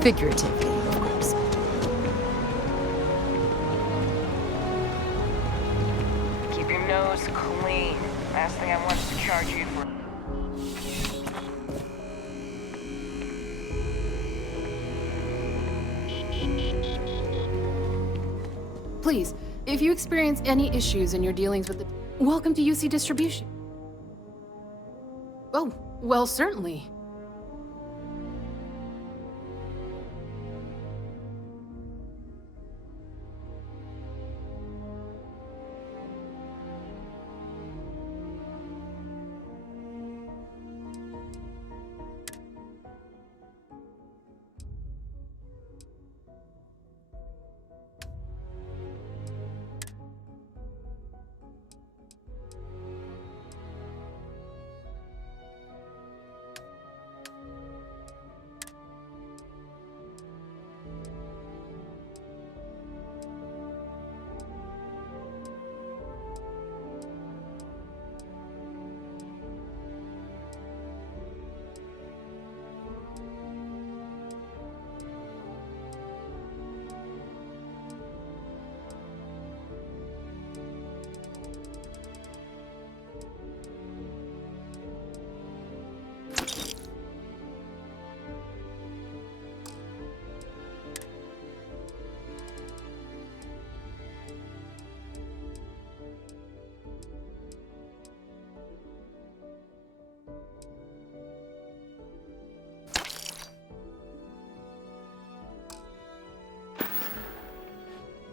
Figuratively, of course. Keep your nose clean. Last thing I want is to charge you for... Please, if you experience any issues in your dealings with the... Welcome to UC Distribution. Oh, well, certainly.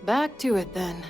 Back to it, then.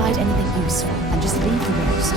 inside anything useful, and just leave the rest.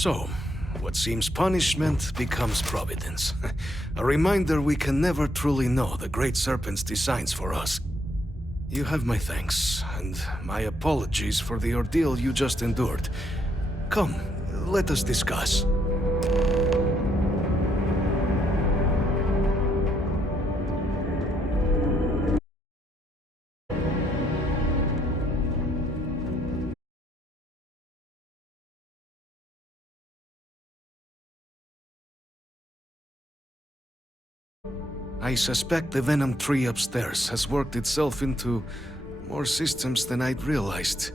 So, what seems punishment becomes providence. A reminder we can never truly know the Great Serpent's designs for us. You have my thanks, and my apologies for the ordeal you just endured. Come, let us discuss. I suspect the Venom tree upstairs has worked itself into more systems than I'd realized.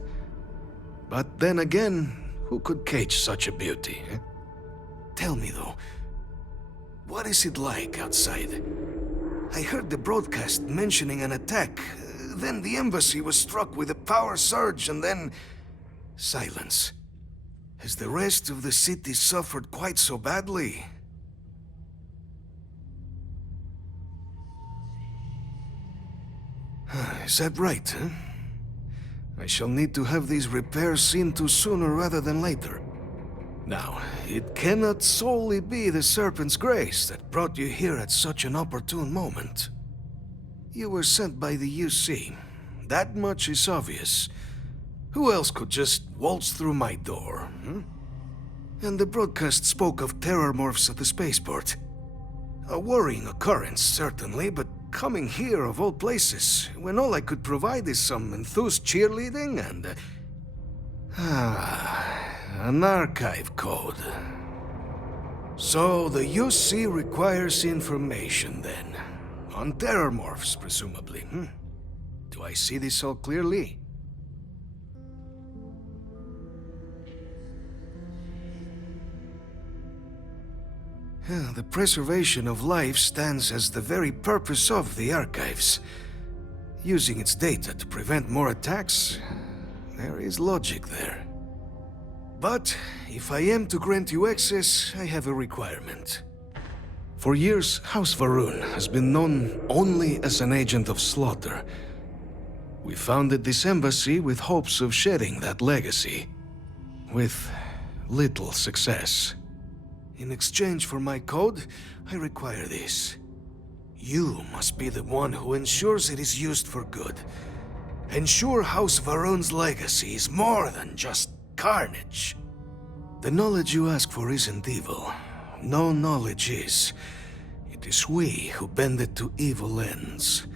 But then again, who could cage such a beauty? Eh? Tell me though, what is it like outside? I heard the broadcast mentioning an attack. Then the embassy was struck with a power surge and then silence. Has the rest of the city suffered quite so badly? Is that right, huh? I shall need to have these repairs seen to sooner rather than later. Now, it cannot solely be the Serpent's grace that brought you here at such an opportune moment. You were sent by the UC. That much is obvious. Who else could just waltz through my door, hmm? And the broadcast spoke of terror morphs at the spaceport. A worrying occurrence, certainly, but coming here of all places, when all I could provide is some enthused cheerleading and... an archive code. So the UC requires information, then. On terror morphs, presumably, hmm? Do I see this all clearly? The preservation of life stands as the very purpose of the archives. Using its data to prevent more attacks, there is logic there. But if I am to grant you access, I have a requirement. For years, House Va'ruun has been known only as an agent of slaughter. We founded this embassy with hopes of shedding that legacy, with little success. In exchange for my code, I require this. You must be the one who ensures it is used for good. Ensure House Va'ruun's legacy is more than just carnage. The knowledge you ask for isn't evil. No knowledge is. It is we who bend it to evil ends.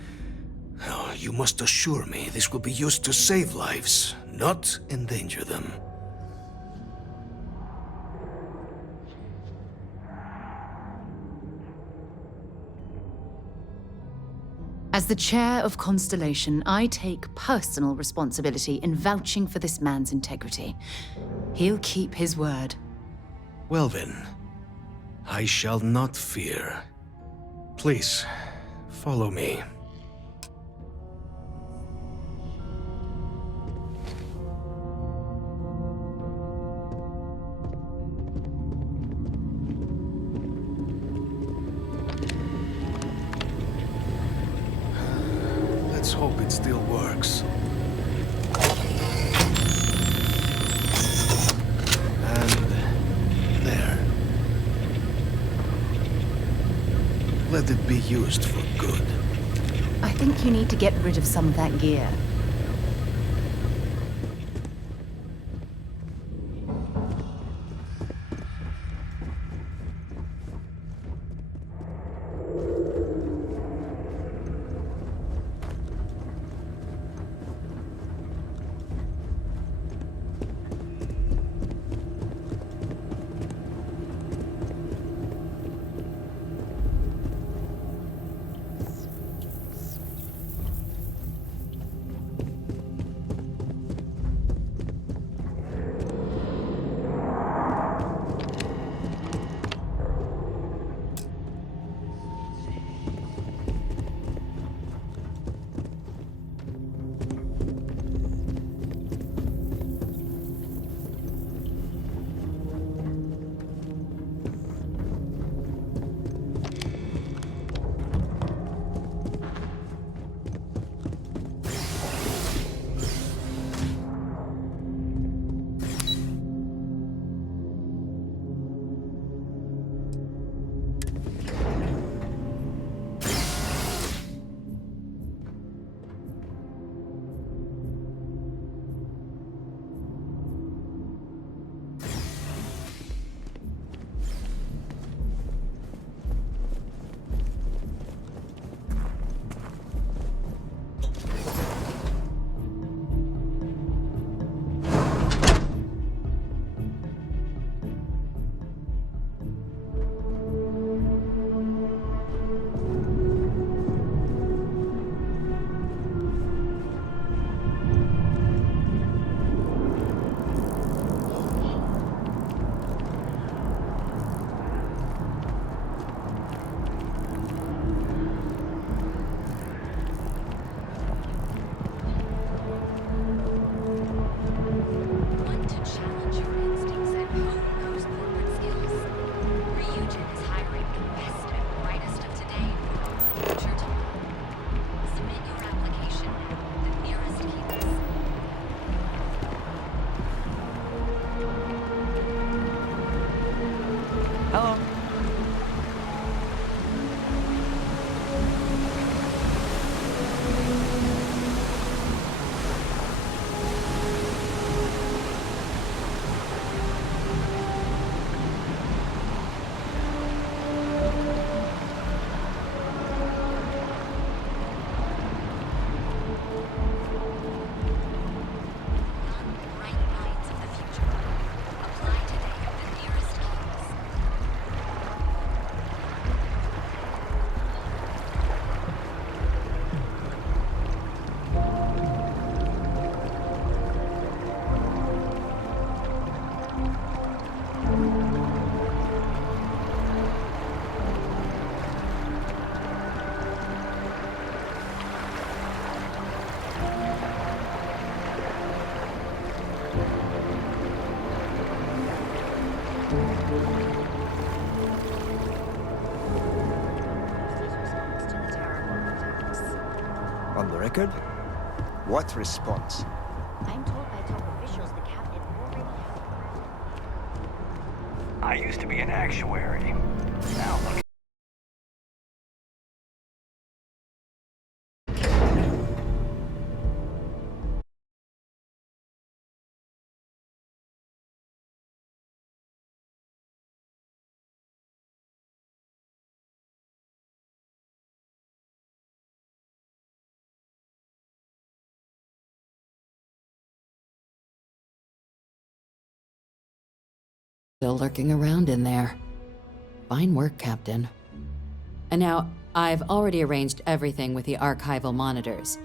Now, you must assure me this will be used to save lives, not endanger them. As the chair of Constellation, I take personal responsibility in vouching for this man's integrity. He'll keep his word. Well then, I shall not fear. Please, follow me. Let's hope it still works. And there. Let it be used for good. I think you need to get rid of some of that gear. On the record? What response? I'm told by top officials the cabinet already has... I used to be an actuary. Now look. Still lurking around in there. Fine work, Captain. And now, I've already arranged everything with the archival monitors.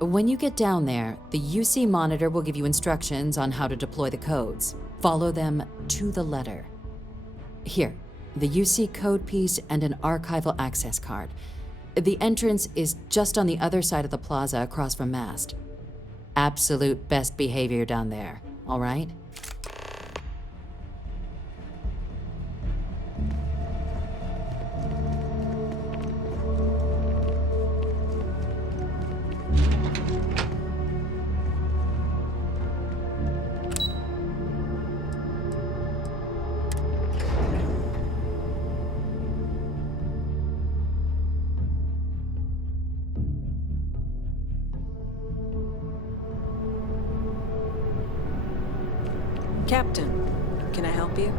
When you get down there, the UC monitor will give you instructions on how to deploy the codes. Follow them to the letter. Here, the UC code piece and an archival access card. The entrance is just on the other side of the plaza across from Mast. Absolute best behavior down there, all right? Captain, can I help you?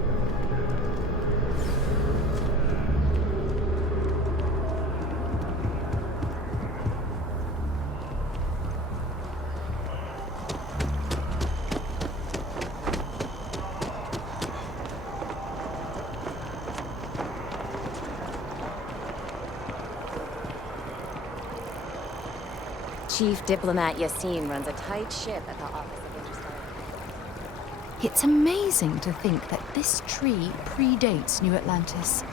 Chief Diplomat Yassine runs a tight ship at the Office of Interstellar. It's amazing to think that this tree predates New Atlantis.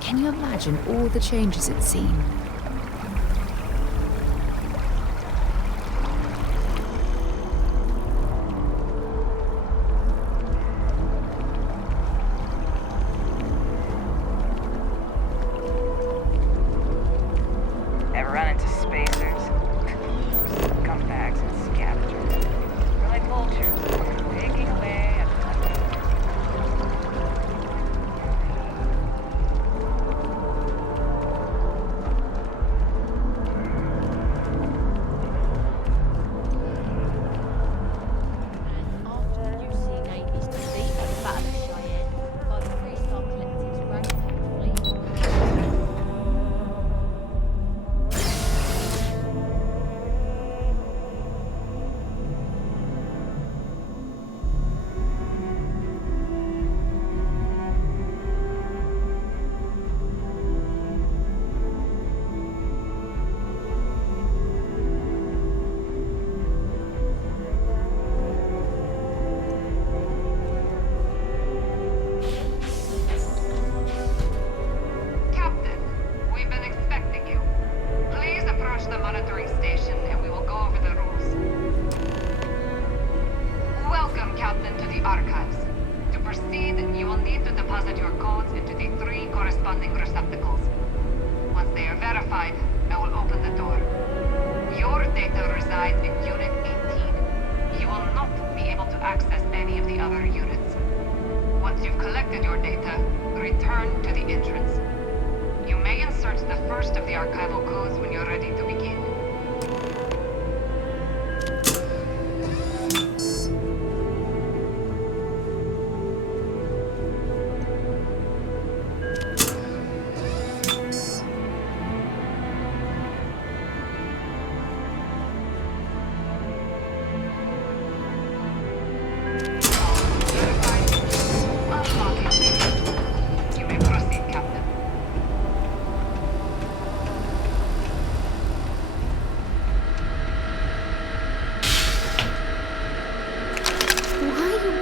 Can you imagine all the changes it's seen? Ever run into spacers? Scumbags and scavengers. They're like vultures, picking away at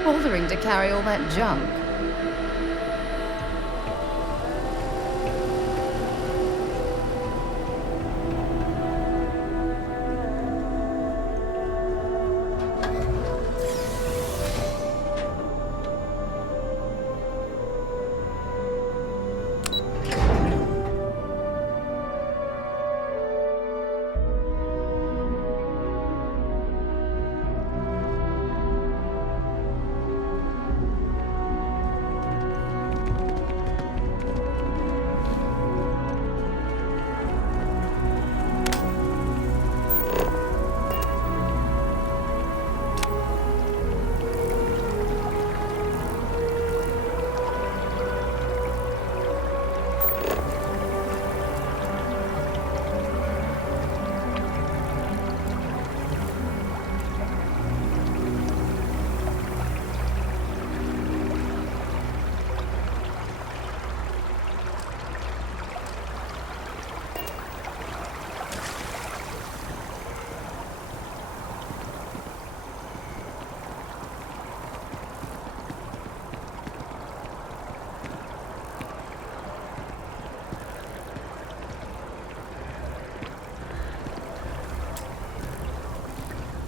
bothering to carry all that junk?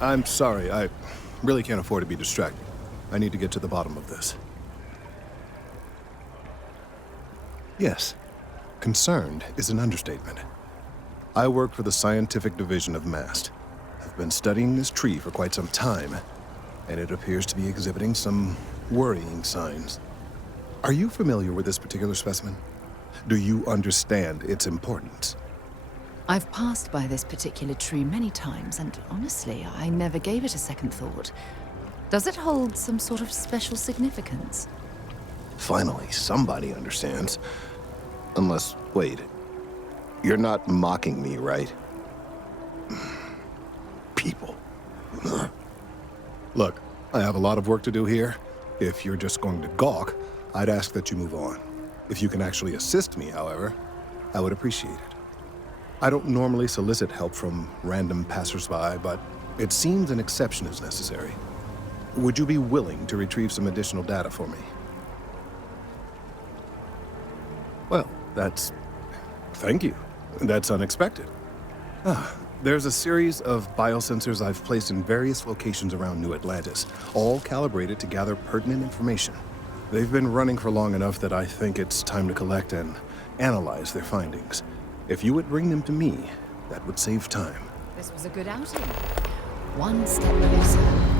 I'm sorry. I really can't afford to be distracted. I need to get to the bottom of this. Yes, concerned is an understatement. I work for the scientific division of MAST. I've been studying this tree for quite some time, and it appears to be exhibiting some worrying signs. Are you familiar with this particular specimen? Do you understand its importance? I've passed by this particular tree many times, and honestly, I never gave it a second thought. Does it hold some sort of special significance? Finally, somebody understands. Unless, wait, you're not mocking me, right? People. Look, I have a lot of work to do here. If you're just going to gawk, I'd ask that you move on. If you can actually assist me, however, I would appreciate it. I don't normally solicit help from random passersby, but it seems an exception is necessary. Would you be willing to retrieve some additional data for me? Well, thank you. That's unexpected. There's a series of biosensors I've placed in various locations around New Atlantis, all calibrated to gather pertinent information. They've been running for long enough that I think it's time to collect and analyze their findings. If you would bring them to me, that would save time. This was a good outing. One step closer.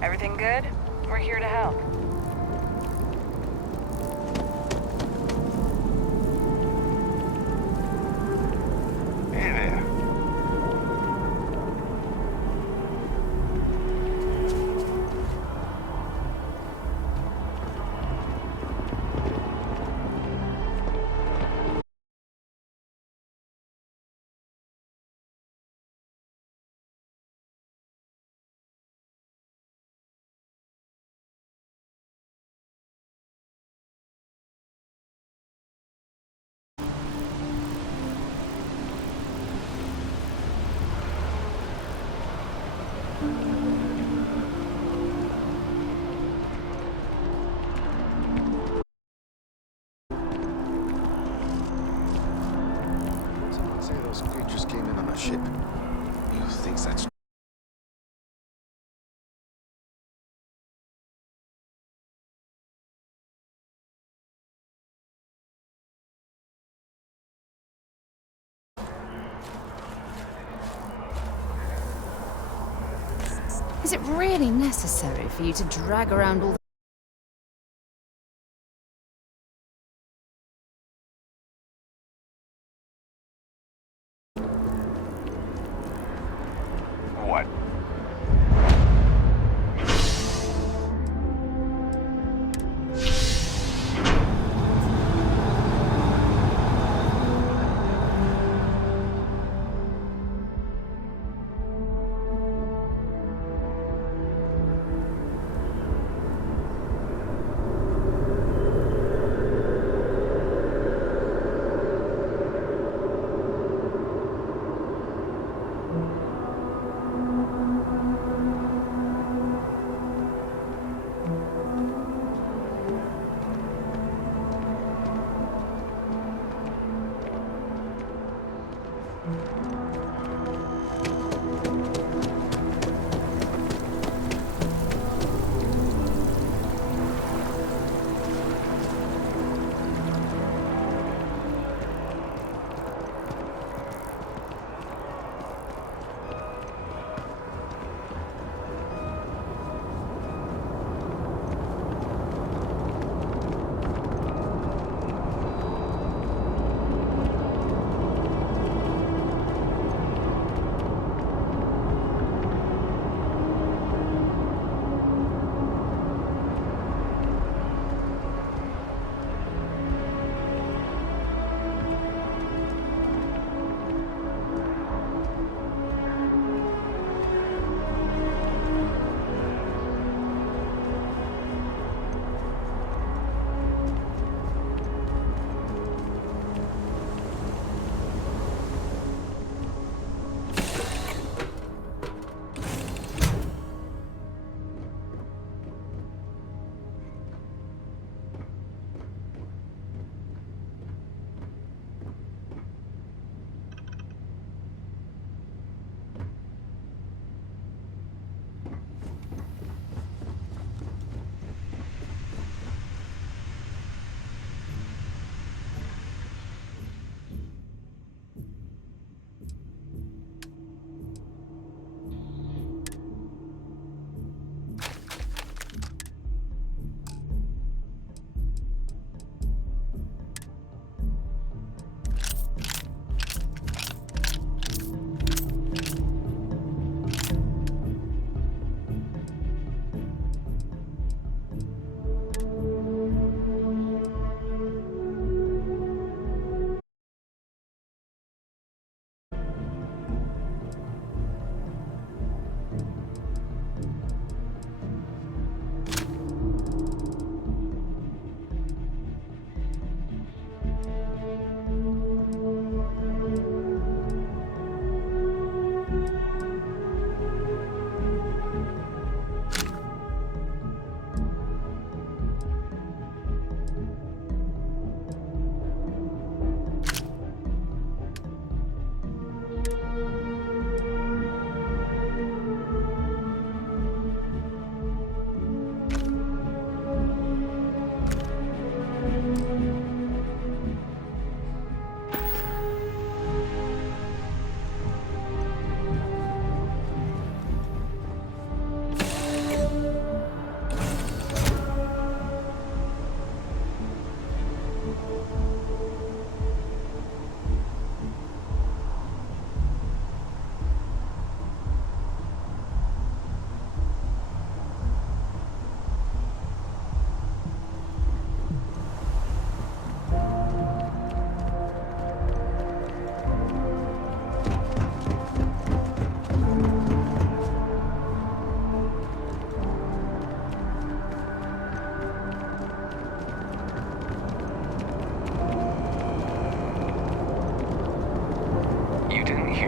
Everything good? We're here to help. Hey there. Someone say those creatures came in on a ship. You think that's... Is it really necessary for you to drag around all the... What?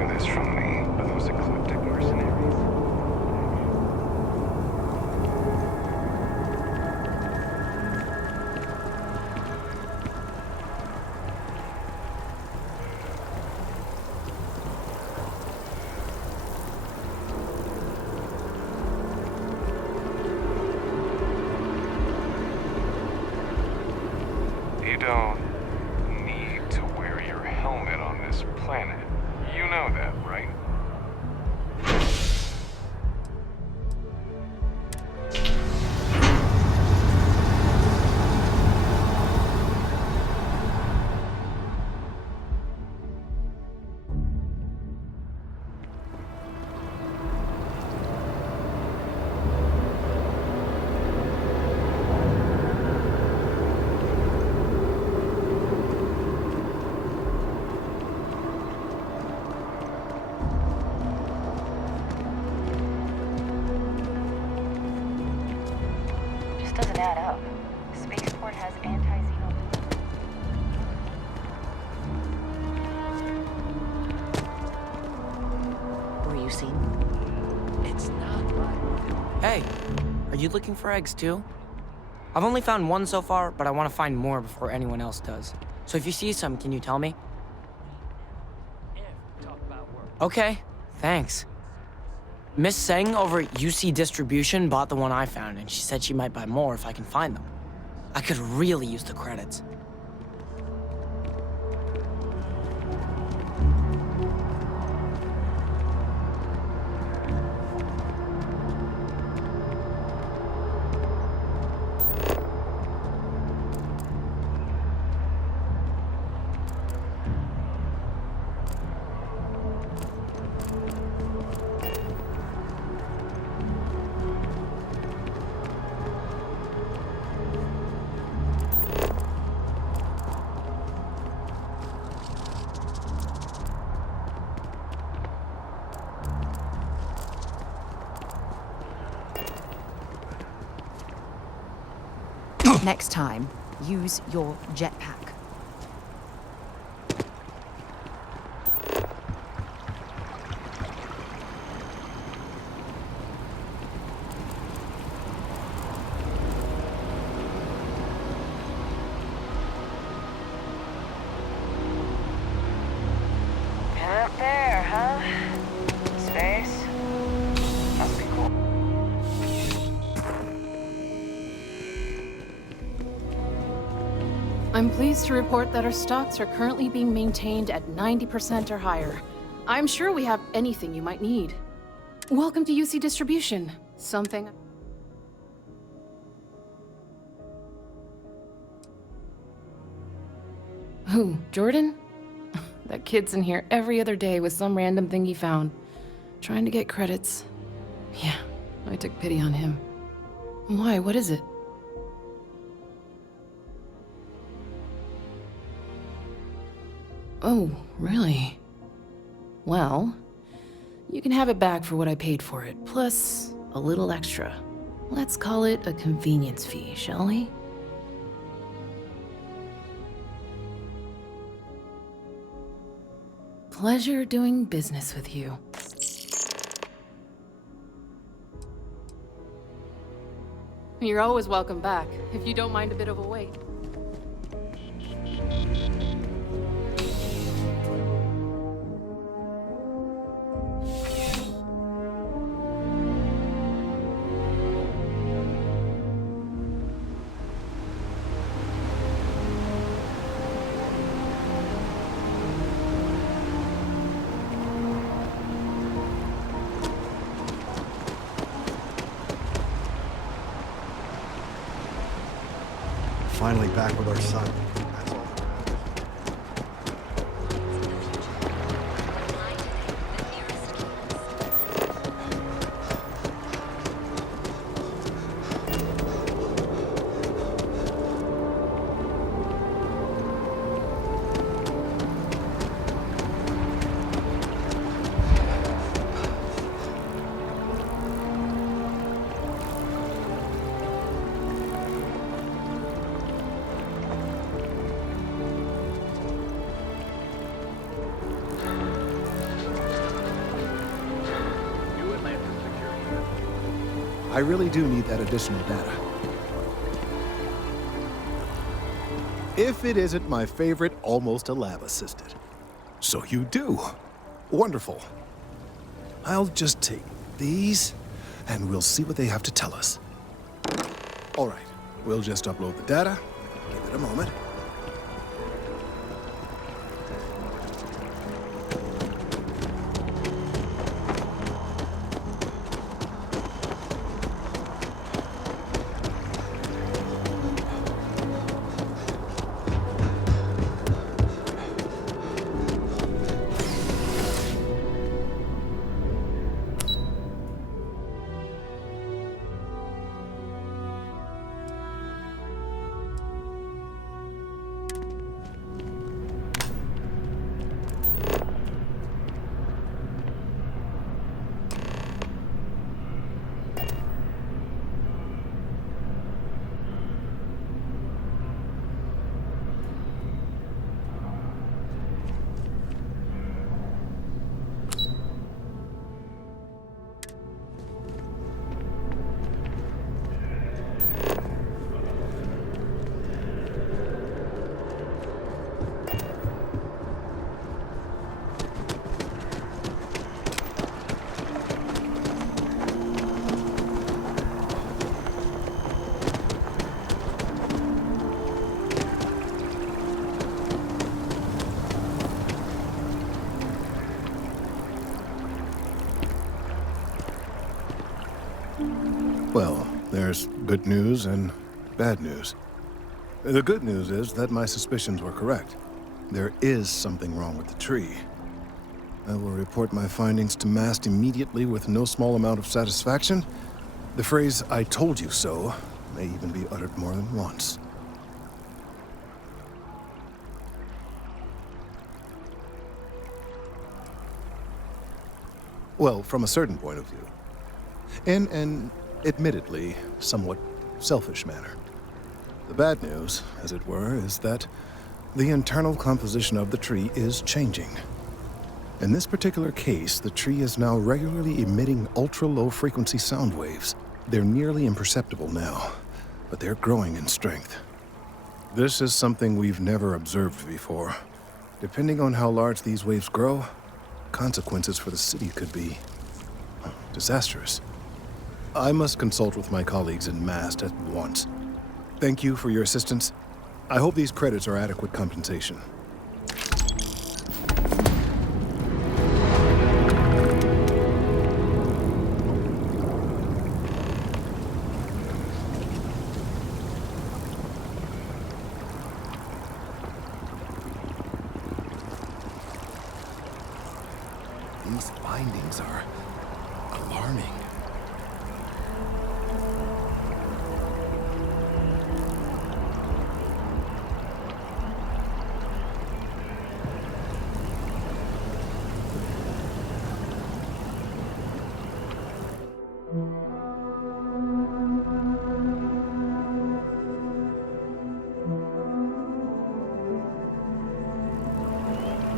hear this from me, but those eclectic mercenaries? You don't need to wear your helmet on this planet. You know that, right? Just doesn't add up. Spaceport has anti-xeno. Were you seen? It's not Hey, are you looking for eggs too? I've only found one so far, but I want to find more before anyone else does. So if you see some, can you tell me? Okay, thanks. Miss Seng over at UC Distribution bought the one I found, and she said she might buy more if I can find them. I could really use the credits. Next time, use your jetpack. Up there, huh? Space? Must be cool. I'm pleased to report that our stocks are currently being maintained at 90% or higher. I'm sure we have anything you might need. Welcome to UC Distribution. Something... Who, Jordan? That kid's in here every other day with some random thing he found. Trying to get credits. Yeah, I took pity on him. Why, what is it? Oh, really? Well, you can have it back for what I paid for it, plus a little extra. Let's call it a convenience fee, shall we? Pleasure doing business with you. You're always welcome back, if you don't mind a bit of a wait. Finally back with our son. really do need that additional data. If it isn't my favorite almost a lab assistant. So you do. Wonderful. I'll just take these, and we'll see what they have to tell us. All right, we'll just upload the data. Give it a moment. Well, there's good news and bad news. The good news is that my suspicions were correct. There is something wrong with the tree. I will report my findings to MAST immediately with no small amount of satisfaction. The phrase, "I told you so," may even be uttered more than once. Well, from a certain point of view. In an admittedly somewhat selfish manner. The bad news, as it were, is that the internal composition of the tree is changing. In this particular case, the tree is now regularly emitting ultra-low frequency sound waves. They're nearly imperceptible now, but they're growing in strength. This is something we've never observed before. Depending on how large these waves grow, consequences for the city could be disastrous. I must consult with my colleagues in MAST at once. Thank you for your assistance. I hope these credits are adequate compensation. These findings are alarming.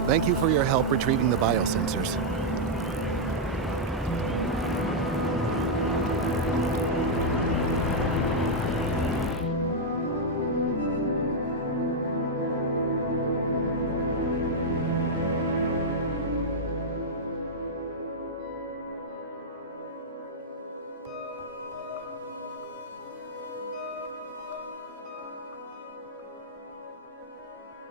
Thank you for your help retrieving the biosensors.